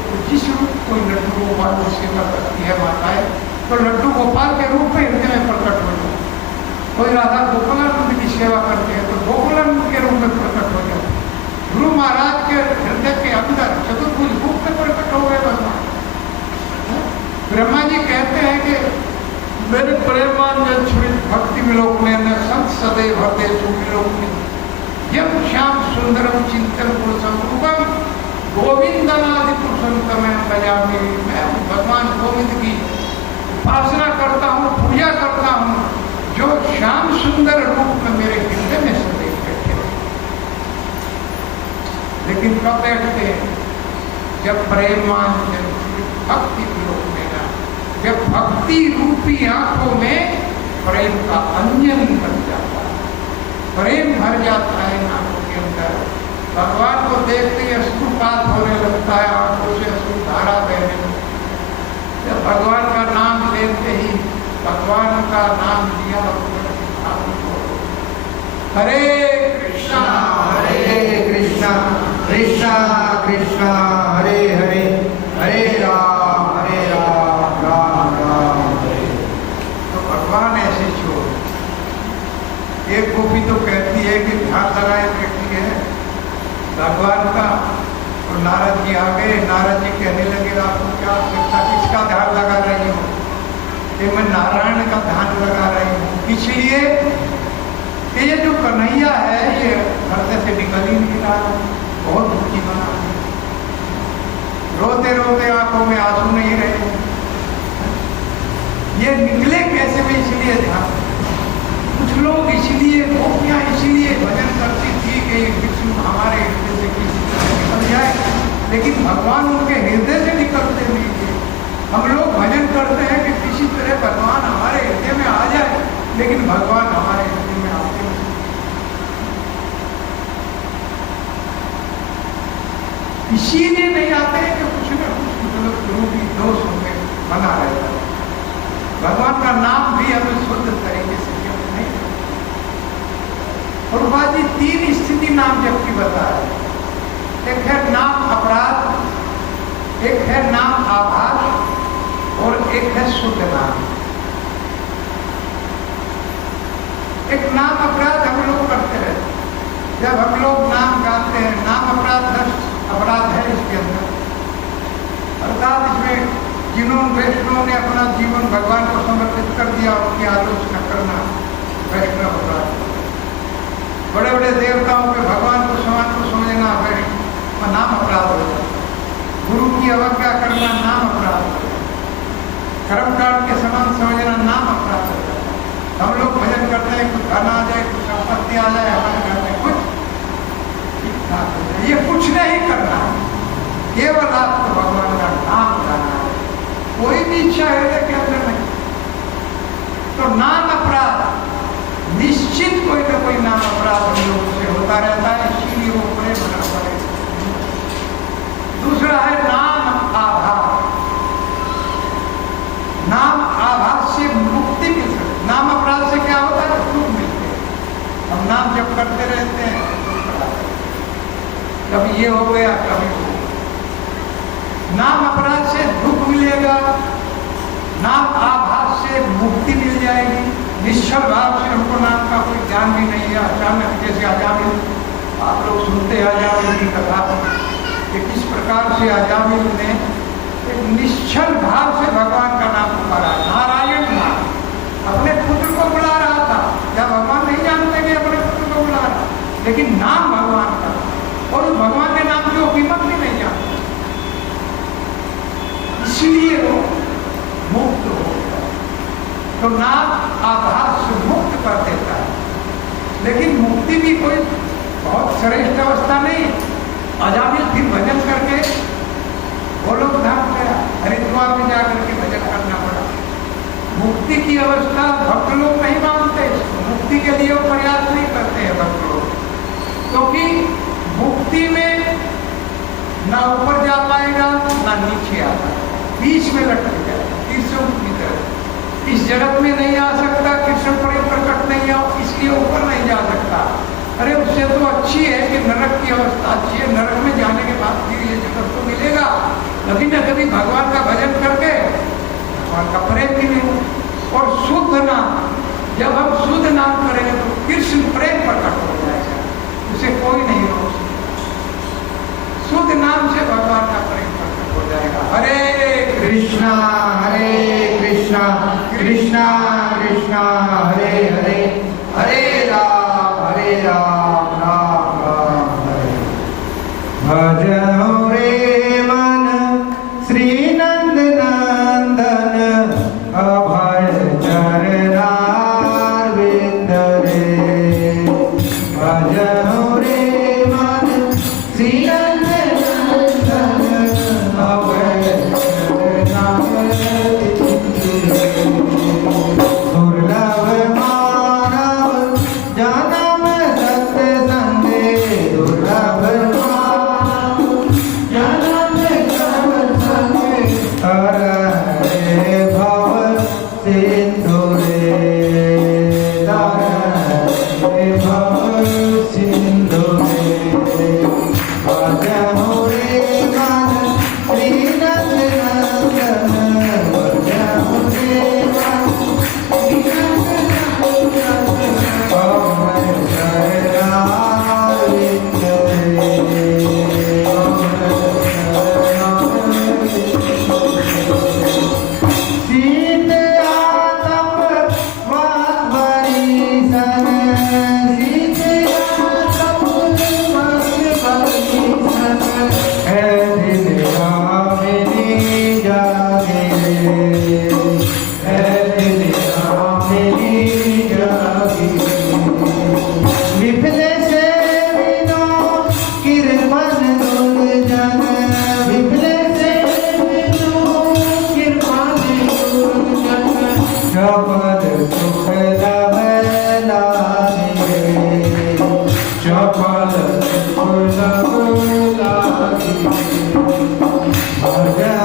तो जिस रूप कोई लड्डू गोपाल की सेवा करती है माताएं, तो लड्डू गोपाल के रूप में हृदय में प्रकट हो जाता है। कोई राधा गोकुलानंद की सेवा करते हैं तो गोकुलानंद के रूप में प्रकट हो जाते हैं। गुरु महाराज के हृदय के अंदर चतुर्भुज रूप में प्रकट हो गए भगवान। ब्रह्मा जी कहते हैं कि मेरे प्रेमांजन छुरित भक्ति विलोक में न संत सदैव हृदय सुविलोक में यम श्याम सुंदरम चिंतन पुरुषम रूपम गोविंदनादि पुरुषम तमें बजामी। मैं भगवान गोविंद की उपासना करता हूँ, पूजा करता हूँ, जो श्याम सुंदर रूप में मेरे हृदय में सदैव बैठे। लेकिन कब बैठते हैं? जब प्रेमांजन भक्ति विलोक में ना जब भक्ति रूपी आंखों में प्रेम का अंजन बन जाता है, प्रेम भर जाता है इन आंखों के अंदर, भगवान को देखते ही अश्रुपात होने लगता है, आंखों से अश्रुधारा बहने लगती है। जब भगवान का नाम लेते ही भगवान का नाम लिया हरे कृष्णा कृष्णा कृष्णा हरे हरे, हरे राम राम राम हरे। तो भगवान ऐसे छोड़, एक गोपी तो कहती है कि ध्यान लगाए बैठी है भगवान का, तो नारद जी आ गए। नारद जी कहने लगे आपको क्या आवश्यकता, किसका ध्यान लगा रही हो? कि मैं नारायण का ध्यान लगा रही हूँ, इसलिए कि ये जो कन्हैया है ये हृदय से निकल ही नहीं रहा, बहुत दुखी बना, रोते रोते आंखों में आंसू नहीं रहे, ये निकले कैसे में, इसलिए ध्यान। कुछ लोग इसलिए गोपियां इसलिए भजन करती थी कि विष्णु हमारे हृदय से किसी तरह निकल जाए, लेकिन भगवान उनके हृदय से निकलते नहीं थे। हम लोग भजन करते हैं कि किसी तरह भगवान हमारे हृदय में आ जाए, लेकिन भगवान हमारे हृदय में आते नहीं। इसीलिए नहीं आते हैं कि कुछ न कुछ मतलब रूपी दोष होंगे बना रहता है। भगवान का नाम भी हमें शुद्ध तरीके से नहीं। और बाजी तीन स्थिति नाम जप की बता है, एक है नाम अपराध, एक है नाम आभास, और एक है शुद्ध नाम। एक नाम अपराध हम लोग करते हैं, जब हम लोग नाम गाते हैं, नाम अपराध है इसके अंदर, अर्थात इसमें जिन्होंने वैष्णव ने अपना जीवन भगवान को समर्पित कर दिया उनकी आलोचना करना वैष्णव अपराध। बड़े बड़े देवताओं के भगवान को समान को समझना वैष्णव नाम अपराध हो जाता। गुरु की अवज्ञा करना नाम अपराध हो जाता। कर्मकांड के समान समझना नाम अपराध हो जाता। हम लोग भजन करते हैं, कुछ धन आ जाए, कुछ संपत्ति आ जाए हमारे घर में, कुछ ठीक ठाक हो जाए, ये कुछ नहीं करना है, केवल आपको भगवान का नाम गाना है, कोई भी इच्छा हृदय के अंदर नहीं। तो नाम अपराध निश्चित कोई ना कोई नाम अपराध हम लोगों से होता रहता है, इसीलिए वो प्रेम बना पड़े। दूसरा है नाम आभास। नाम आभास से मुक्ति मिल सकती। नाम अपराध से क्या होता है? दुख मिलते हैं। हम नाम जब करते रहते हैं, कभी ये हो गया, कभी वो। नाम अपराध से दुख मिलेगा, नाम आभास से मुक्ति मिल जाएगी। निश्चल भाव से हमको नाम का कोई ज्ञान भी नहीं है। अचानक जैसे अजामिल, आप लोग सुनते अजामिल की कथा कि किस प्रकार से अजामिल ने एक निश्चल भाव से भगवान का नाम पुकारा, नारायण नाम, अपने पुत्र को बुला रहा था। जब भगवान नहीं जानते कि अपने पुत्र को बुला रहा, लेकिन नाम भगवान का, और उस भगवान के नाम की वो कीमत भी नहीं जानते, इसलिए वो मुक्त हो गया। तो नाम आभास से मुक्त कर देता है, लेकिन मुक्ति भी कोई बहुत श्रेष्ठ अवस्था नहीं। अजामिल फिर भजन करके गोलोक धाम गया, हरिद्वार में जाकर के भजन करना पड़ा। मुक्ति की अवस्था भक्त लोग नहीं मानते, मुक्ति के लिए वो प्रयास नहीं करते हैं भक्त लोग, क्योंकि मुक्ति में ना ऊपर जा पाएगा ना नीचे आ पाएगा, बीच में लटक जाएगा, तीसरों की तरह। इस जगत में नहीं आ सकता, कृष्ण प्रेम प्रकट नहीं हो, इसलिए ऊपर नहीं जा सकता। अरे उससे तो अच्छी है कि नरक की अवस्था अच्छी है, नरक में जाने के बाद फिर ये जगत तो मिलेगा, लेकिन न कभी भगवान का भजन करके भगवान का प्रेम मिलेगा। और शुद्ध नाम, जब हम शुद्ध नाम करेंगे तो कृष्ण प्रेम प्रकट हो जाएगा, उसे कोई नहीं रोक सकता। शुद्ध नाम से भगवान का प्रेम प्रकट हो जाएगा। हरे कृष्णा कृष्णा कृष्णा हरे हरे, हरे राम राम राम हरे। भजो रे मन श्री नंद नंदन, अभय चरणारविंद रे। भजो रे Hare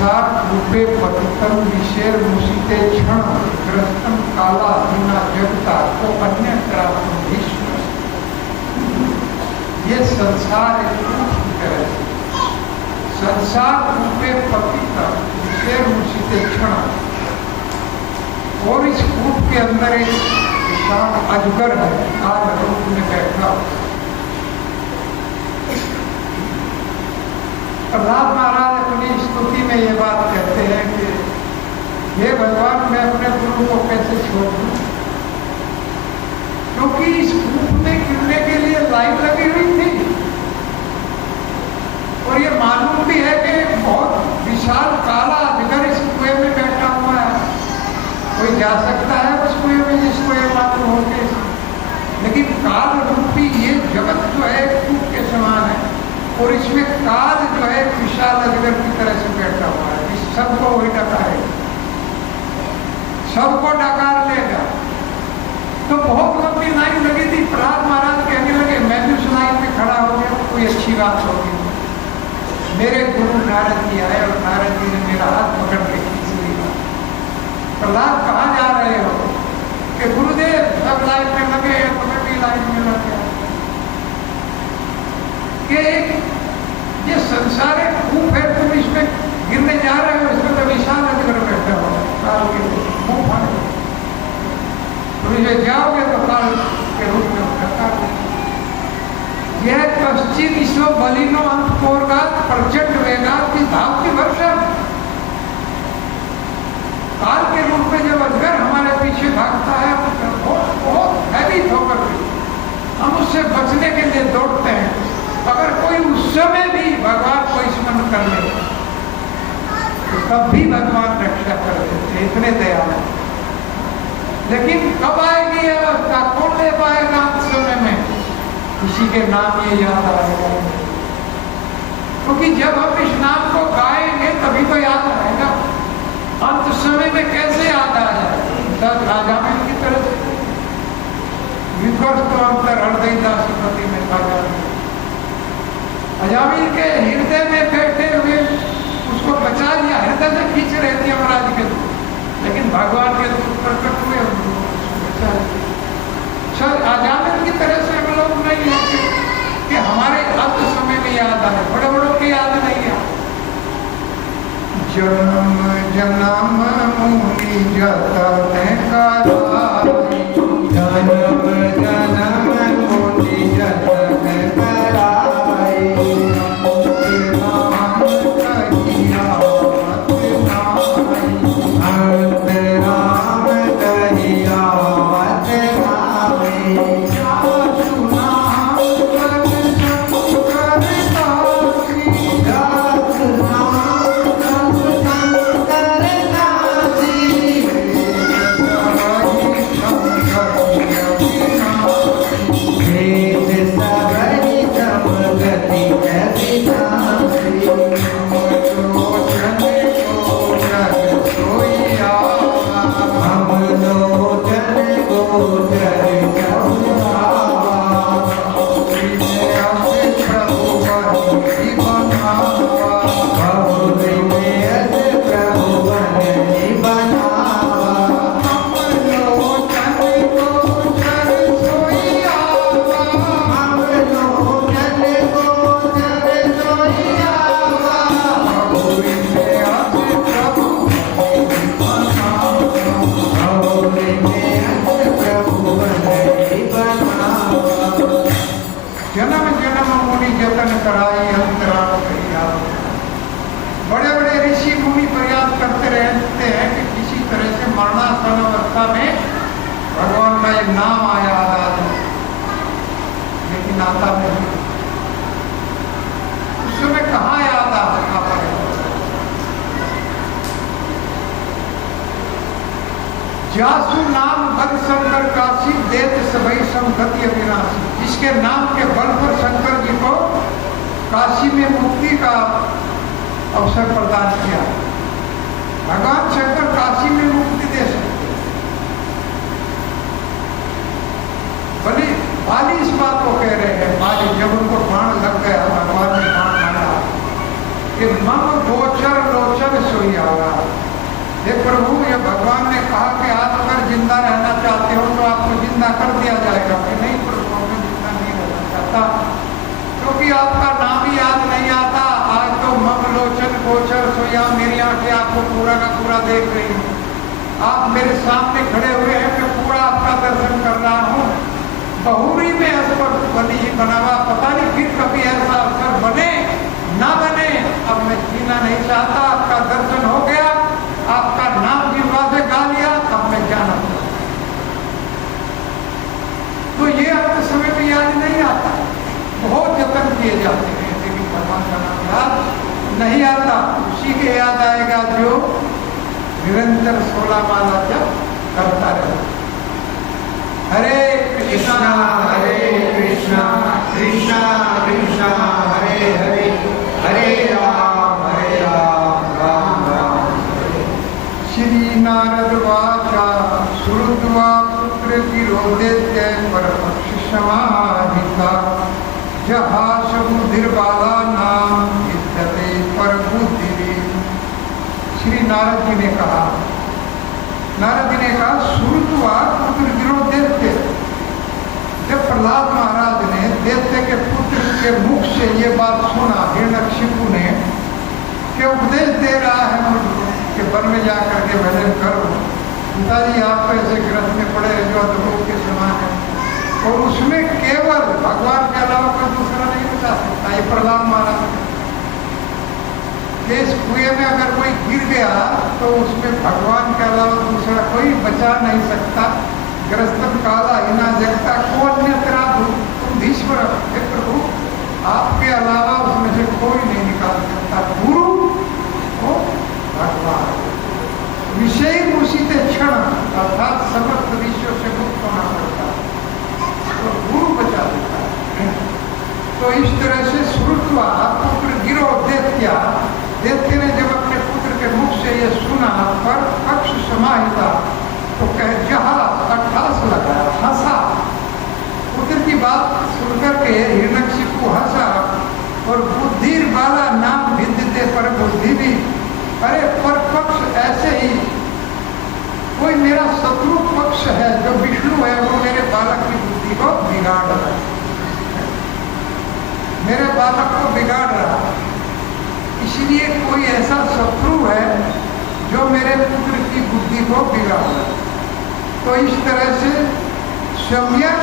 संसार रूपे पतितम विषय मुसिते क्षण ग्रस्तम काला दीना जगता तो अन्य प्राप्त भीष्म। ये संसार एक कूप की तरह है। संसार रूपे पतितम विषय मुसिते क्षण, और इस कूप के अंदर एक विशाल अजगर है, काल रूप में बैठा। प्रहलाद महाराज अपनी स्तुति में ये बात कहते हैं कि हे भगवान, मैं अपने गुरु को कैसे छोड़ दूं, क्योंकि इस कूप में गिरने के लिए लाइन लगी हुई थी, और ये मालूम भी है कि बहुत विशाल काला अजगर इस कुएं में बैठा हुआ है। कोई जा सकता है उस कुएं में जिसको ये मालूम हो के, लेकिन काल रूपी ये जगत जो है कूप के समान है, और इसमें काल जो है विशाल अजगर की तरह से बैठा हुआ है। इस सबको वही डकाएगा, सबको डकार लेगा। तो बहुत लंबी लाइन लगी थी। प्रहलाद महाराज कहने लगे, मैं भी उस लाइन में खड़ा हो गया, कोई अच्छी बात होगी। मेरे गुरु नारद जी आए और नारद जी ने मेरा हाथ पकड़ के खींच लिया। प्रहलाद कहाँ जा रहे हो? कि गुरुदेव सब लाइन में लगे हैं, तुम्हें भी लाइन में लग गया। कि ये संसार एक कूप है, तुम इसमें गिरने जा रहे हो, इसमें तो विशाल अजगर बैठा हो, काल के मुंह फाड़े, तुम इसे जाओगे तो काल के रूप में उठा। यह पश्चिम ईश्व बलिनो अंतकोरगात प्रचंड वेगात की धावती वर्षा। काल के रूप में जब अजगर हमारे पीछे भागता है, बहुत भयभीत होकर हम उससे बचने के लिए दौड़ते हैं। अगर कोई उस समय भी भगवान को स्मरण कर ले तो तब भी भगवान रक्षा कर देते, इतने दयालु। लेकिन कब आएगी ये अवस्था, कौन ले पाएगा अंत समय में? किसी के नाम ये याद आएगा, क्योंकि जब हम इस नाम को गाएंगे तभी तो याद आएगा। अंत समय में कैसे याद आ जाए? राजा में की तरह से विकर्ष तो अंतर हृदय दासपति में खा जाए। अजामिल के हृदय में बैठे हुए उसको बचा लिया, हृदय से खींच रहे थे यमराज के दूत, लेकिन भगवान के दूत प्रकट हुए उसको बचा लिया। सर अजामिल की तरह से हम लोग नहीं है कि हमारे अंत समय में याद आए, बड़े बड़ों की याद नहीं है। जन्म जन्म मुनि जतन कराई, जन्म जन्म मुनि जतन कराई, बड़े बड़े ऋषि मुनि प्रयास करते रहते हैं कि किसी तरह से मरणासन अवस्था में भगवान का एक नाम आया आजाद, लेकिन आता नहीं। उस समय कहाँ याद आ पाएगा? जासु नाम बल शंकर काशी देत सभई संगति अविनाशी, जिसके नाम के बल पर शंकर जी को काशी में मुक्ति का अवसर प्रदान किया। भगवान शंकर काशी में मुक्ति दे सकते। बाली इस बात को कह रहे हैं, बाली जब उनको बाण लग गया, भगवान ने बाण मारा कि मम गोचर लोचन प्रभु, ये भगवान ने कहा कि आप अगर जिंदा रहना चाहते हो तो आपको जिंदा कर दिया जाएगा। कि नहीं प्रभु, मैं जिंदा नहीं रहना चाहता, क्योंकि आपका नाम ही याद नहीं आता। आज तो ममलोचन गोचर सोया मेरी आंखें आपको पूरा का पूरा देख रही हूँ। आप मेरे सामने खड़े हुए हैं, मैं पूरा आपका दर्शन कर रहा हूँ। बहुरी में असर बनी बना हुआ, पता नहीं फिर कभी ऐसा अवसर बने ना बने। अब मैं जीना नहीं चाहता, आपका दर्शन हो गया, आपका नाम जिह्वा से गा लिया, अब मैं जाना चाहता। तो ये आपके समय में याद नहीं आता, बहुत जतन किए जाते हैं, लेकिन भगवान का नाम याद नहीं आता। उसी के याद आएगा जो निरंतर 16 माला जप करता रहे। हरे कृष्णा कृष्णा कृष्णा हरे हरे, हरे राम राम राम। श्री नारद वाचा श्रुत्वा पुत्र गिरोदेत्य परमपक्ष समाहिता, जहास बुद्धिर्बाला नाम विद्यते पर बुद्धि। श्री नारद जी ने कहा, श्रुत्वा पुत्र गिरोदेत्य। जब प्रहलाद महाराज ने दैत्य के पुत्र के मुख से ये बात सुना हिरण्यकशिपु ने कि उपदेश दे रहा है मुझको कि वन में जाकर के भजन करो, पिताजी आप तो ऐसे ग्रस्त में पड़े जो अधोलोक के समान है, और उसमें केवल भगवान के अलावा कोई दूसरा नहीं बचा सकता। ये प्रहलाद महाराज इस कुएं में अगर कोई गिर गया तो उसमें भगवान के अलावा दूसरा कोई बचा नहीं सकता। ग्रस्तम काला हिना जगता को अन्यत्र तुम ईश्वर हे प्रभु, आपके अलावा उसमें से कोई नहीं निकाल सकता। गुरु ओ भगवान विषय मूषित क्षण, अर्थात समस्त विश्व से मुक्त होना पड़ता तो गुरु बचा देता है। तो इस तरह से श्रुत्वा पुत्र गिरो दैत्या, दैत्य ने जब अपने पुत्र के मुख से ये सुना पर पक्ष समाहिता तो कह जहा अट्ठास लगाया, हंसा। पुत्र की बात सुनकर के हिरण्यकशिपु हंसा और बुद्धि वाला नाम विद्यते पर बुद्धि भी। अरे पर पक्ष ऐसे ही कोई मेरा शत्रु पक्ष है जो विष्णु है, वो मेरे बालक की बुद्धि को बिगाड़ रहा है, मेरे बालक को बिगाड़ रहा है। इसलिए कोई ऐसा शत्रु है जो मेरे पुत्र की बुद्धि को बिगाड़ रहा है। तो इस तरह से सम्यक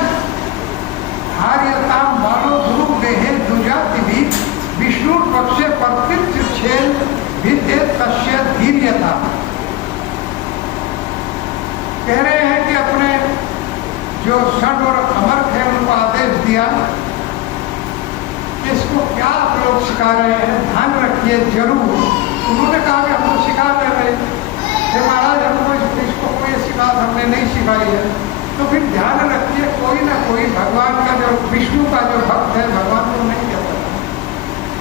हार्यताम बालो गुरु देहे दुजाति भी विष्णु पक्षे प्रकृति छेद विद्य तस्य धीर्यता। कह रहे हैं कि अपने जो षड और अमर थे उनको आदेश दिया, इसको क्या आप लोग सिखा रहे हैं, ध्यान रखिए जरूर। उन्होंने कहा कि हमको सिखा दे रहे थे महाराज, हमको इसको कोई सिखा हमने नहीं सिखाई है। तो फिर ध्यान रखिए कोई ना कोई भगवान का जो विष्णु का जो भक्त है, भगवान को नहीं कहता,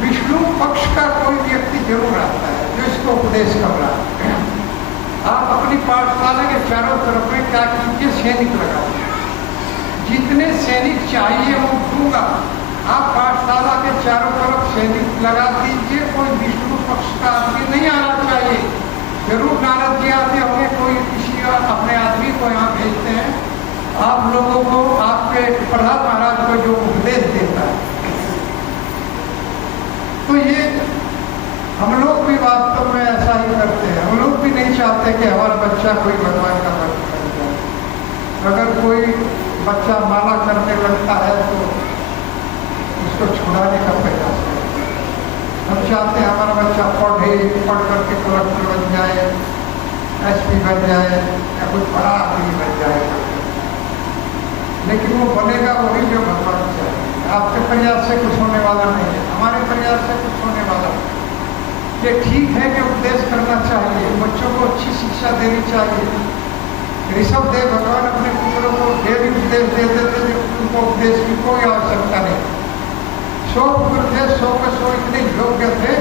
विष्णु पक्ष का कोई व्यक्ति जरूर आता है जो इसको उपदेश कर रहा है। आप अपनी पाठशाला के चारों तरफ में क्या कीजिए, सैनिक लगा दीजिए, जितने सैनिक चाहिए वो दूंगा। आप पाठशाला के चारों तरफ सैनिक लगा दीजिए, कोई विष्णु पक्ष का आदमी नहीं आना चाहिए। जरूर नारद जी आते होंगे, कोई किसी अपने आदमी को यहाँ भेजते हैं आप लोगों को, आपके प्रहलाद महाराज को जो उपदेश देता है। तो ये हम लोग भी वास्तव में ऐसा ही करते हैं। हम लोग भी नहीं चाहते कि हमारा बच्चा कोई भगवान का भक्त बन जाए। अगर कोई बच्चा माला करने लगता है तो उसको छुड़ाने का प्रयास करते हैं। हम चाहते हैं हमारा बच्चा पढ़ करके कलेक्टर बन जाए, एसपी बन जाए या कोई बड़ा आदमी बन जाए, लेकिन वो बनेगा वही जो भगवान चाहे। आपके प्रयास से कुछ होने वाला नहीं है, हमारे प्रयास से कुछ होने वाला नहीं। ये ठीक है कि उपदेश करना चाहिए, बच्चों को अच्छी शिक्षा देनी चाहिए। ऋषभ देव भगवान अपने पुत्रों को डेली उपदेश देते थे, उनको उपदेश की कोई आवश्यकता नहीं। 100 पुत्र थे, 100 के 100 इतने योग्य थे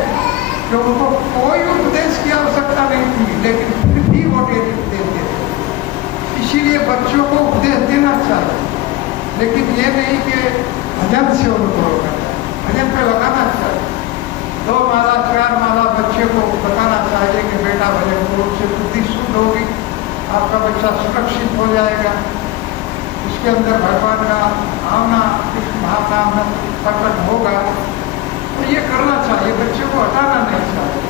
कि उनको कोई उपदेश की आवश्यकता नहीं थी, लेकिन फिर भी वो डेली उपदेश देते। इसीलिए बच्चों को उपदेश देना चाहिए, लेकिन ये नहीं कि भजन से उनको रोकना चाहिए, भजन पे लगाना चाहिए। 2 माला 4 माला बच्चे को बताना चाहिए कि बेटा भजन करो, उससे बुद्धि शुद्ध शुद्ध होगी, आपका बच्चा सुरक्षित हो जाएगा, उसके अंदर भगवान का भावना, कृष्ण भावना प्रकट होगा। तो ये करना चाहिए, बच्चे को हटाना नहीं चाहिए।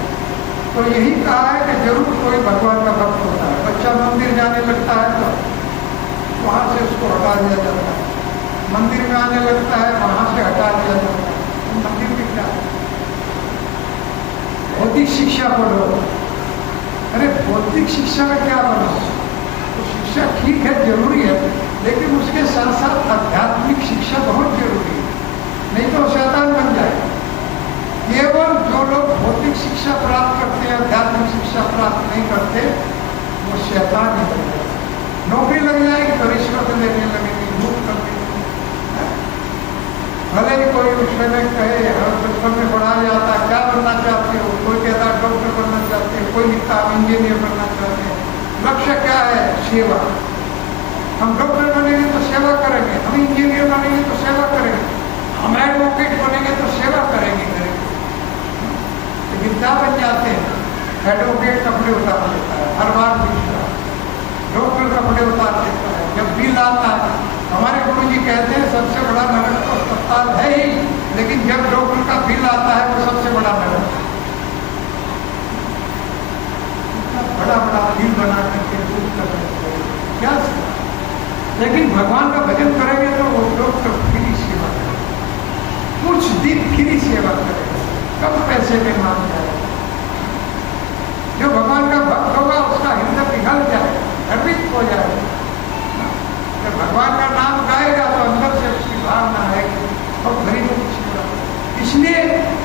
तो यही कहा है कि जरूर कोई भगवान का भक्त होता है, बच्चा मंदिर जाने लगता है तो वहाँ से उसको हटा दिया जाता है, मंदिर में आने लगता है वहाँ से हटा दिया जाता है। तो मंदिर में क्या है? भौतिक शिक्षा पढ़ो। अरे भौतिक शिक्षा में क्या बनो? तो शिक्षा ठीक है, जरूरी है, लेकिन उसके साथ साथ आध्यात्मिक शिक्षा बहुत जरूरी है, नहीं तो शैतान बन जाए। केवल जो लोग भौतिक शिक्षा प्राप्त करते हैं, आध्यात्मिक शिक्षा प्राप्त नहीं करते, वो शैतान ही बन जाए। नौकरी लग जाएगी तो रिश्वत लेने लगेगी, लूट करके। भले ही कोई उसमें कहे बचपन में पढ़ाया जाता है क्या बनना चाहते हो, कोई कहता है डॉक्टर बनना चाहते हो, कोई लिखता है इंजीनियर बनना चाहते हैं। लक्ष्य क्या है? सेवा। हम डॉक्टर बनेंगे तो सेवा करेंगे, हम इंजीनियर बनेंगे तो सेवा करेंगे, हम एडवोकेट बनेंगे तो सेवा करेंगे। लेकिन क्या बन जाते हैं? एडवोकेट कपड़े उतार देता है, हर बार पूछता है, डॉक्टर कपड़े उतार देता है। जब बिल आता है, हमारे गुरु जी कहते हैं सबसे बड़ा नरक तो अस्पताल है ही, लेकिन जब डॉक्टर का बिल आता है वो सबसे बड़ा नरक है। बड़ा बड़ा बिल बना करके दूर कर क्या, लेकिन भगवान का भजन करेंगे तो वो डॉक्टर फ्री सेवा करेगा, कुछ दिन फ्री सेवा करेगा, कम पैसे में मान जाएगा। जो भगवान का भक्त होगा उसका हृदय पिघल जाए, गर्वित हो जाए। जब भगवान का नाम गाएगा तो अंदर से उसकी भावना आएगी और गरीबों की सेवा। इसलिए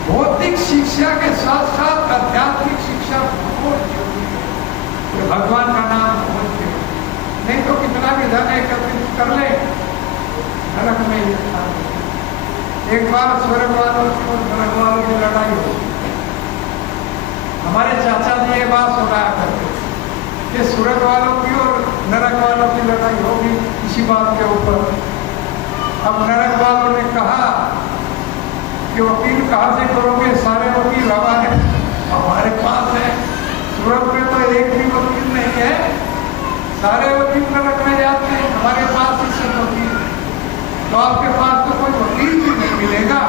भौतिक शिक्षा के साथ साथ आध्यात्मिक शिक्षा बहुत जरूरी है। तो भगवान का नाम बहुत जरूरी है, नहीं तो कितना भी धन एकत्रित कर ले, नरक में ही रखा। एक बार स्वर्ग वालों की और नरक वालों की लड़ाई हो, हमारे चाचा जी ये बात सुनाया करते कि स्वर्ग वालों की और नरक वालों की लड़ाई होगी इसी बात के ऊपर। अब नरक वालों ने कहा कि वकील कहाँ से करोगे, सारे वकील हमारे पास है। स्वर्ग में तो एक भी वकील नहीं है, सारे वकील नरक में जाते हैं, हमारे पास ही सब वकील है। तो आपके पास तो कोई वकील भी नहीं मिलेगा,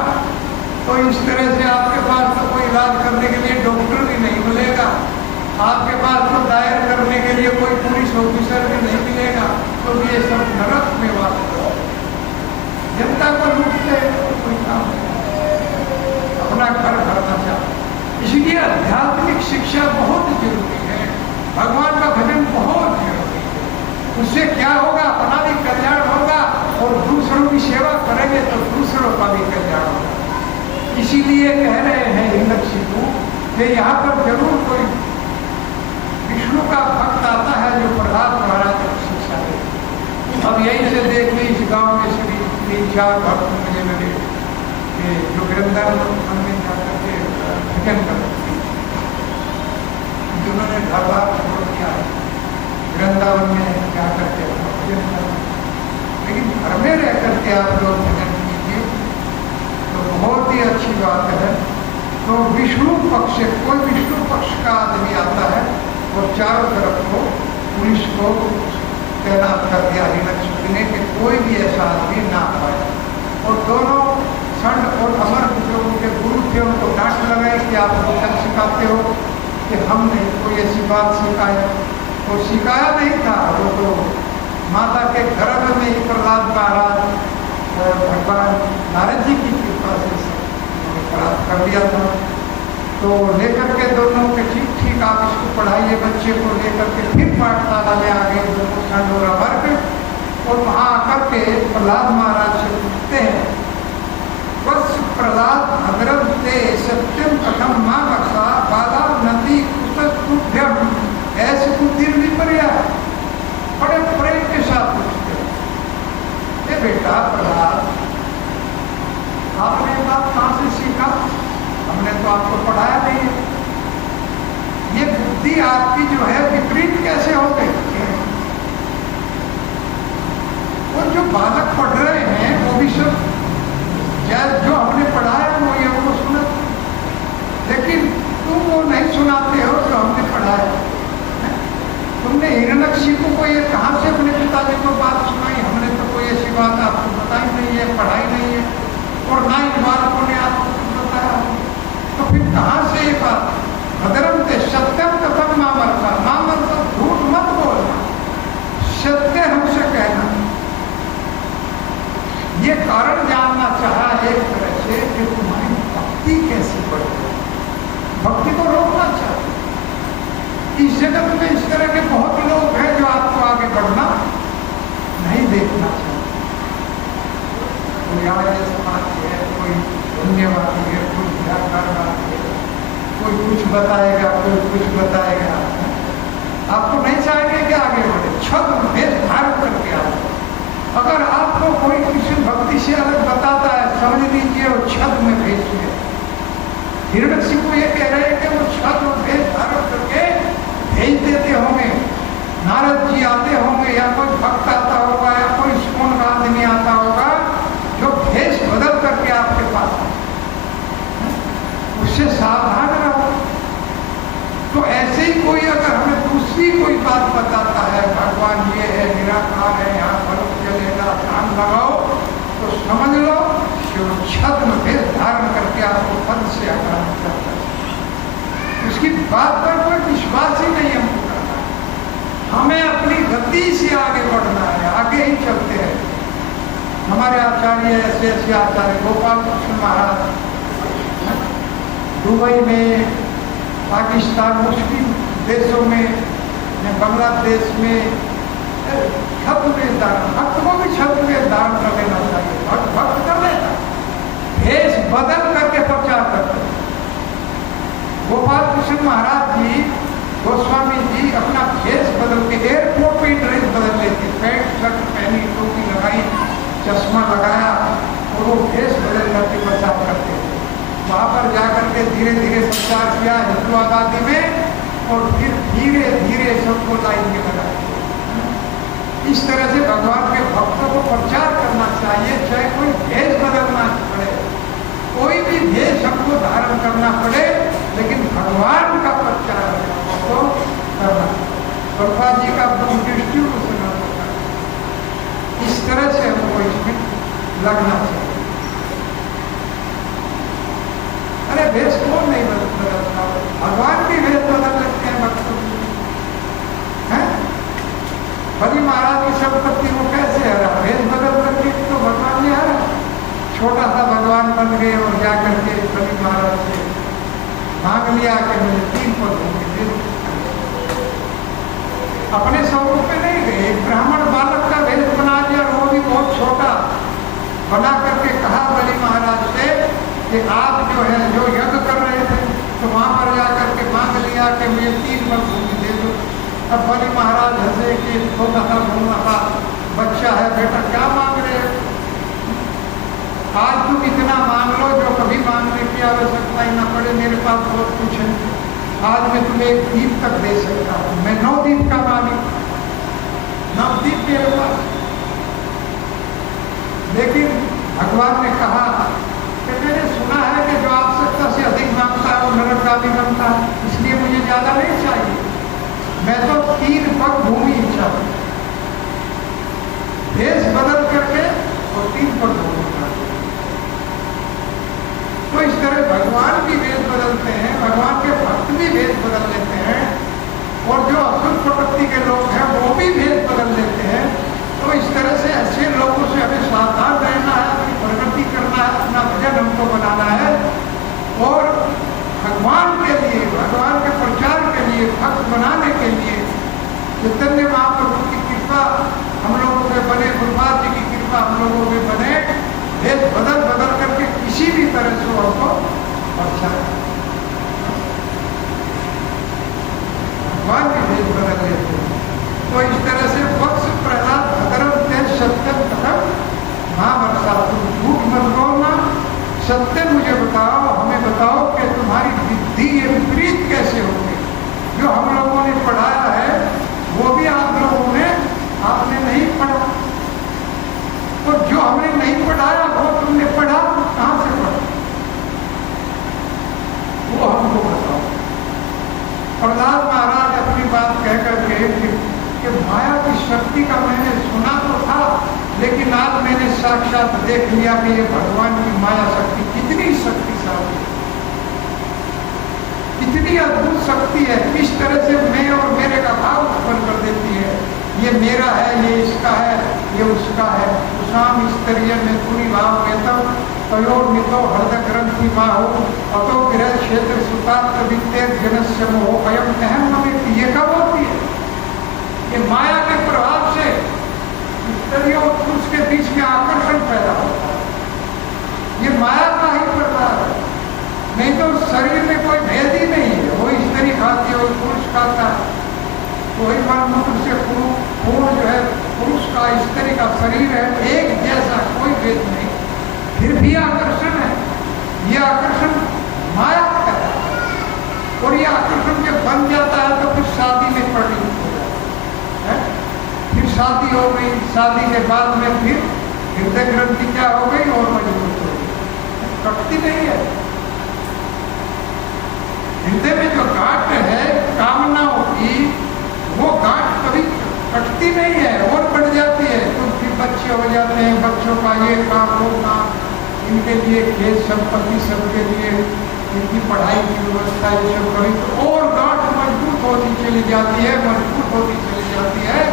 तो इस तरह से आपके पास तो कोई इलाज करने के लिए डॉक्टर भी नहीं मिलेगा, आपके पास तो दायर करने के लिए कोई पुलिस ऑफिसर भी नहीं मिलेगा। तो ये सब नरक में वास करो, जनता को लूटते कोई काम नहीं, अपना घर भरना चाहते। इसलिए आध्यात्मिक शिक्षा बहुत जरूरी है, भगवान का भजन बहुत जरूरी है। उससे क्या होगा? अपना भी कल्याण होगा और दूसरों की सेवा करेंगे तो दूसरों का भी कल्याण होगा। इसीलिए कह रहे हैं हिंदू कि यहाँ पर जरूर कोई विष्णु का भक्त आता है जो प्रहलाद महाराज को शिक्षा दे। अब यही से देख ली, इस गांव में श्री 3-4 भक्त मुझे लगे कि जो वृंदावन में जाकर के भजन करते, जिन्होंने घर बार छोड़ दिया है, वृंदावन में जाकर के भजन करना, लेकिन घर में रह करके आप लोग भजन कीजिए तो बहुत ही अच्छी बात है। तो विष्णु पक्ष से कोई विष्णु पक्ष का आदमी आता है और चारों तरफ को पुलिस को तैनात कर दिया हिरण्यकशिपु के कोई भी ऐसा आदमी ना पाए। और दोनों षंड और अमर जो उनके गुरु थे उनको डांट लगाए कि आप वचन सिखाते हो, कि हमने कोई ऐसी बात सिखाया, तो सिखाया नहीं था। वो तो माता के गर्भ में ही प्रहलाद महाराज भगवान नारद जी की कृपा से प्राप्त कर दिया था। तो लेकर के दोनों के ठीक आप इसको पढ़ाइए, बच्चे को लेकर के फिर पाठशाला में आ गए दोनों षंड और अमर, और वहाँ आकर के प्रहलाद महाराज से पूछते हैं, वत्स प्रहलाद अग्रम ते सत्यम कथम माँ बक्सा बाला नदी कुतुभ्यम ऐसे बुद्धि विपर्या। बड़े प्रेम के साथ पूछते हैं, बेटा प्रहलाद आपने बात कहाँ से सीखा? हमने तो आपको पढ़ाया नहीं है, ये बुद्धि आपकी जो है विपरीत कैसे हो गई? वो जो बालक पढ़ रहे हैं वो भी सब जो हमने पढ़ाया वो ये वो सुना, लेकिन तुम वो नहीं सुनाते हो जो हमने पढ़ाया। तो तुमने हिरण्यकशिपु को ये कहाँ से अपने पिताजी को बात सुनाई? हमने तो कोई ऐसी बात आपको बताई नहीं है, पढ़ाई नहीं है, और ना ही बालकों ने आपको कुछ बताया। तो फिर कहाँ से ये बात? भद्रम ते सत्यम कथम मामरता, मामरता झूठ मत बोलना, सत्य हमसे कहना। ये कारण जानना चाहा एक तरह से कि तुम्हारी भक्ति कैसे बढ़े। भक्ति को रोकना चाहते। इस जगत में इस तरह के बहुत लोग हैं जो आपको आगे बढ़ना नहीं देखना चाहते। कोई आर्य समाज है, कोई धन्यवादी है, कोई व्याकरणवादी है, कोई कुछ बताएगा, कोई कुछ बताएगा। आपको नहीं चाहेंगे कि आगे बढ़े, छद्म भेद धारण करके आओ। अगर आपको कोई किसी भक्ति से अलग बताता है, समझ लीजिए वो छद्म में भेज है। हिरण्यकशिपु ये कह रहे हैं कि वो छद्म भेद धारण करके भेज देते होंगे। नारद जी आते होंगे, या कोई भक्त आता होगा, या कोई स्कोन का आदमी आता होगा जो भेष बदल करके आपके पास आए। उससे सावधान रहो। तो ऐसे ही कोई अगर हमें दूसरी कोई बात बताता है, भगवान ये है, निराकार है, यहाँ बर्फ चलेगा, ध्यान लगाओ, तो समझ लो कि वो छद्म भेष धारण करके आपको पद से हटाना चाहता है। उसकी बात पर कोई विश्वास ही नहीं हमको करना है। हमें अपनी गति से आगे बढ़ना है, आगे ही चलते हैं। हमारे आचार्य ऐसे आचार्य गोपाल कृष्ण महाराज दुबई में, पाकिस्तान, मुस्लिम देशों में, बांग्लादेश में छद्म दान, भक्त को भी छद्म दान कर देना चाहिए। भक्त कर लेता, भेष बदल करके प्रचार करते। गोपाल कृष्ण महाराज जी, गोस्वामी जी अपना भेष बदल के एयरपोर्ट पे ड्रेस बदल लेते, पैंट शर्ट पहनी, टोपी लगाई, चश्मा लगाया, और वो भेष बदल करके प्रचार करते। वहाँ पर जाकर के धीरे धीरे प्रचार किया हिंदू आबादी में, और फिर धीरे धीरे सबको लाइन में लगा। इस तरह से भगवान के भक्तों को प्रचार करना चाहिए, चाहे कोई भेष बदलना पड़े, कोई भी भेष हमको धारण करना पड़े, लेकिन भगवान का प्रचार हमको करना। प्रभुपाद जी का डिस्ट्रीब्यूशन होता है। इस तरह से हमको इसमें लगना चाहिए। अरे भेष कौन नहीं बदलता? भगवान भी भेष बदल लेते हैं भक्तों हैं। बलि महाराज की संपत्ति को कैसे हरा? भेष बदल करके तो भगवान ने हरा। छोटा सा भगवान बन गए और जाकर के बलि महाराज से मांग लिया कि मुझे 3 पद होंगे। अपने स्वरूप में नहीं गए, एक ब्राह्मण बालक का भेष बना दिया, वो भी बहुत छोटा बना करके कहा बलि महाराज से कि आप जो है जो यज्ञ कर रहे थे, तो वहाँ पर जाकर के मांग लिया कि मुझे 3 पद भूमि दे दो। अब बलि महाराज हंसे कि छोटा सा भूमि का बच्चा है, बेटा क्या मांग रहे हो? आज तुम इतना मांग लो जो कभी मांगने की आवश्यकता ही ना पड़े, मेरे पास बहुत कुछ है। आज मैं तुम्हें 1 दीप तक दे सकता हूँ, मैं 9 दीप का मालिक, 9 दीप मेरे पास। लेकिन भगवान ने कहा कि मैंने सुना है कि जो आवश्यकता से अधिक मांगता है वो नरकगामी बनता है, इसलिए मुझे ज्यादा नहीं चाहिए, मैं तो 3 पग भूमि चाहिए। भेष बदल करके और 3 पग भूमि। तो इस तरह भगवान भी भेष बदलते हैं, भगवान के भक्त भी भेष बदल लेते हैं, और जो असुर प्रवृत्ति के लोग हैं वो भी भेष बदल लेते हैं। तो इस तरह से ऐसे लोगों से हमें सावधान रहना है, अपनी प्रगति करना है, अपना भजन हमको बनाना है, और भगवान के लिए, भगवान के प्रचार के लिए, भक्त बनाने के लिए चैतन्य महाप्रभु की कृपा हम लोगों पे बने, गुरुपाद जी की कृपा हम लोगों पे बने। भेष बदल बदल करके किसी भी तरह से हमको प्रचार, भगवान भी भेष बदल लेते हैं। तो इस तरह से वक्ष प्रहलाद भद्रम तेज सत्यम कथम महावर्षा, तुम झूठ मत बोलना, सत्य मुझे बताओ, हमें बताओ कि तुम्हारी बुद्धि ये विपरीत कैसे होगी। जो हम लोगों ने पढ़ाया है वो भी आप लोगों ने आपने नहीं पढ़ा, और जो हमने नहीं पढ़ाया वो तुमने पढ़ा, कहाँ से पढ़ा वो हमको बताओ। प्रहलाद महाराज अपनी बात कह करके कि माया की शक्ति का मैंने सुना तो था, लेकिन आज मैंने साक्षात देख लिया कि ये भगवान की माया शक्ति कितनी शक्तिशाली है, कितनी अद्भुत शक्ति है। किस तरह से मैं और मेरे का भाव उत्पन्न कर देती है। ये मेरा है, ये इसका है, ये उसका है। उसाम स्तरीय में पूरी भाव वेतम तयोर मितो हृदय ग्रंथि माहो अतो गृह क्षेत्र सुतात्र वित्तेर जनस्य मोह अयम अहम नमेति। ये कब होती है? ये माया के प्रभाव से स्त्री और पुरुष के बीच में आकर्षण पैदा होता है। ये माया का ही प्रभाव है, नहीं तो शरीर में कोई भेद ही नहीं है। वो स्त्री खाती है, वो पुरुष खाता है, वही मलमूत्र से पूर्ण जो है पुरुष का स्त्री का शरीर है, एक जैसा, कोई भेद नहीं, फिर भी आकर्षण है। ये आकर्षण माया का है, और ये आकर्षण जब बन जाता है तो फिर शादी में परिणत हो जाता है। फिर शादी हो गई, शादी के बाद में फिर हृदय ग्रंथि क्या हो गई और मजबूत हो गई, कटती नहीं है। हृदय में जो गांठ है कामनाओं की, वो गांठ कभी कटती नहीं है और बढ़ जाती है। तो फिर बच्चे हो जाते हैं, बच्चों का ये काम वो काम, इनके लिए खेत संपत्ति, सबके लिए इनकी पढ़ाई की व्यवस्था, ये सब कभी तो और गांठ मजबूत होती चली जाती है, मजबूत होती चली जाती है।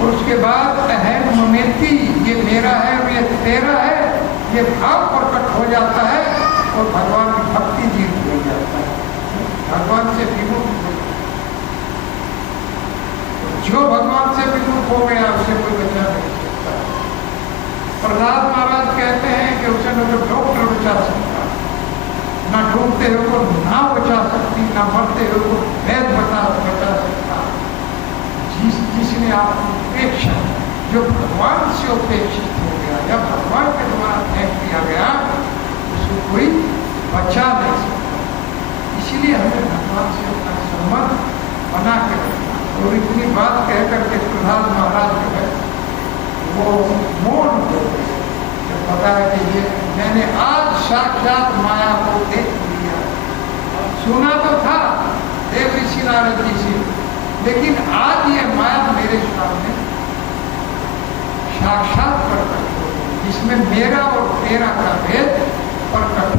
और उसके बाद अहम ममेती, ये मेरा है और ये तेरा है, ये भाव प्रकट हो जाता है और भगवान की भक्ति जीत हो जाता है, भगवान से विमुख हो जाता है। जो भगवान से विमुख हो गया उसे कोई बचा नहीं सकता। प्रहलाद महाराज कहते हैं कि उसे न तो डॉक्टर बचा सकता, ना ढूंढते हुए को ना बचा सकती, ना मरते हुए को वैद बचा सकता। जिसने आपकी उपेक्षा, जो भगवान से उपेक्षित हो गया या भगवान के द्वारा फेंक दिया गया, उसको कोई बचा नहीं सकता। इसीलिए हमें भगवान से अपना संबंध बना के रखना। और इतनी बात कह करके प्रहलाद महाराज जो है वो मौन हो गए। जब पता है कि ये मैंने आज साक्षात माया को देख लिया, सुना तो था देव ऋषि नारद जी से, लेकिन आज ये माया मेरे सामने साक्षात प्रकट हो गई, जिसमें मेरा और तेरा का भेद प्रकट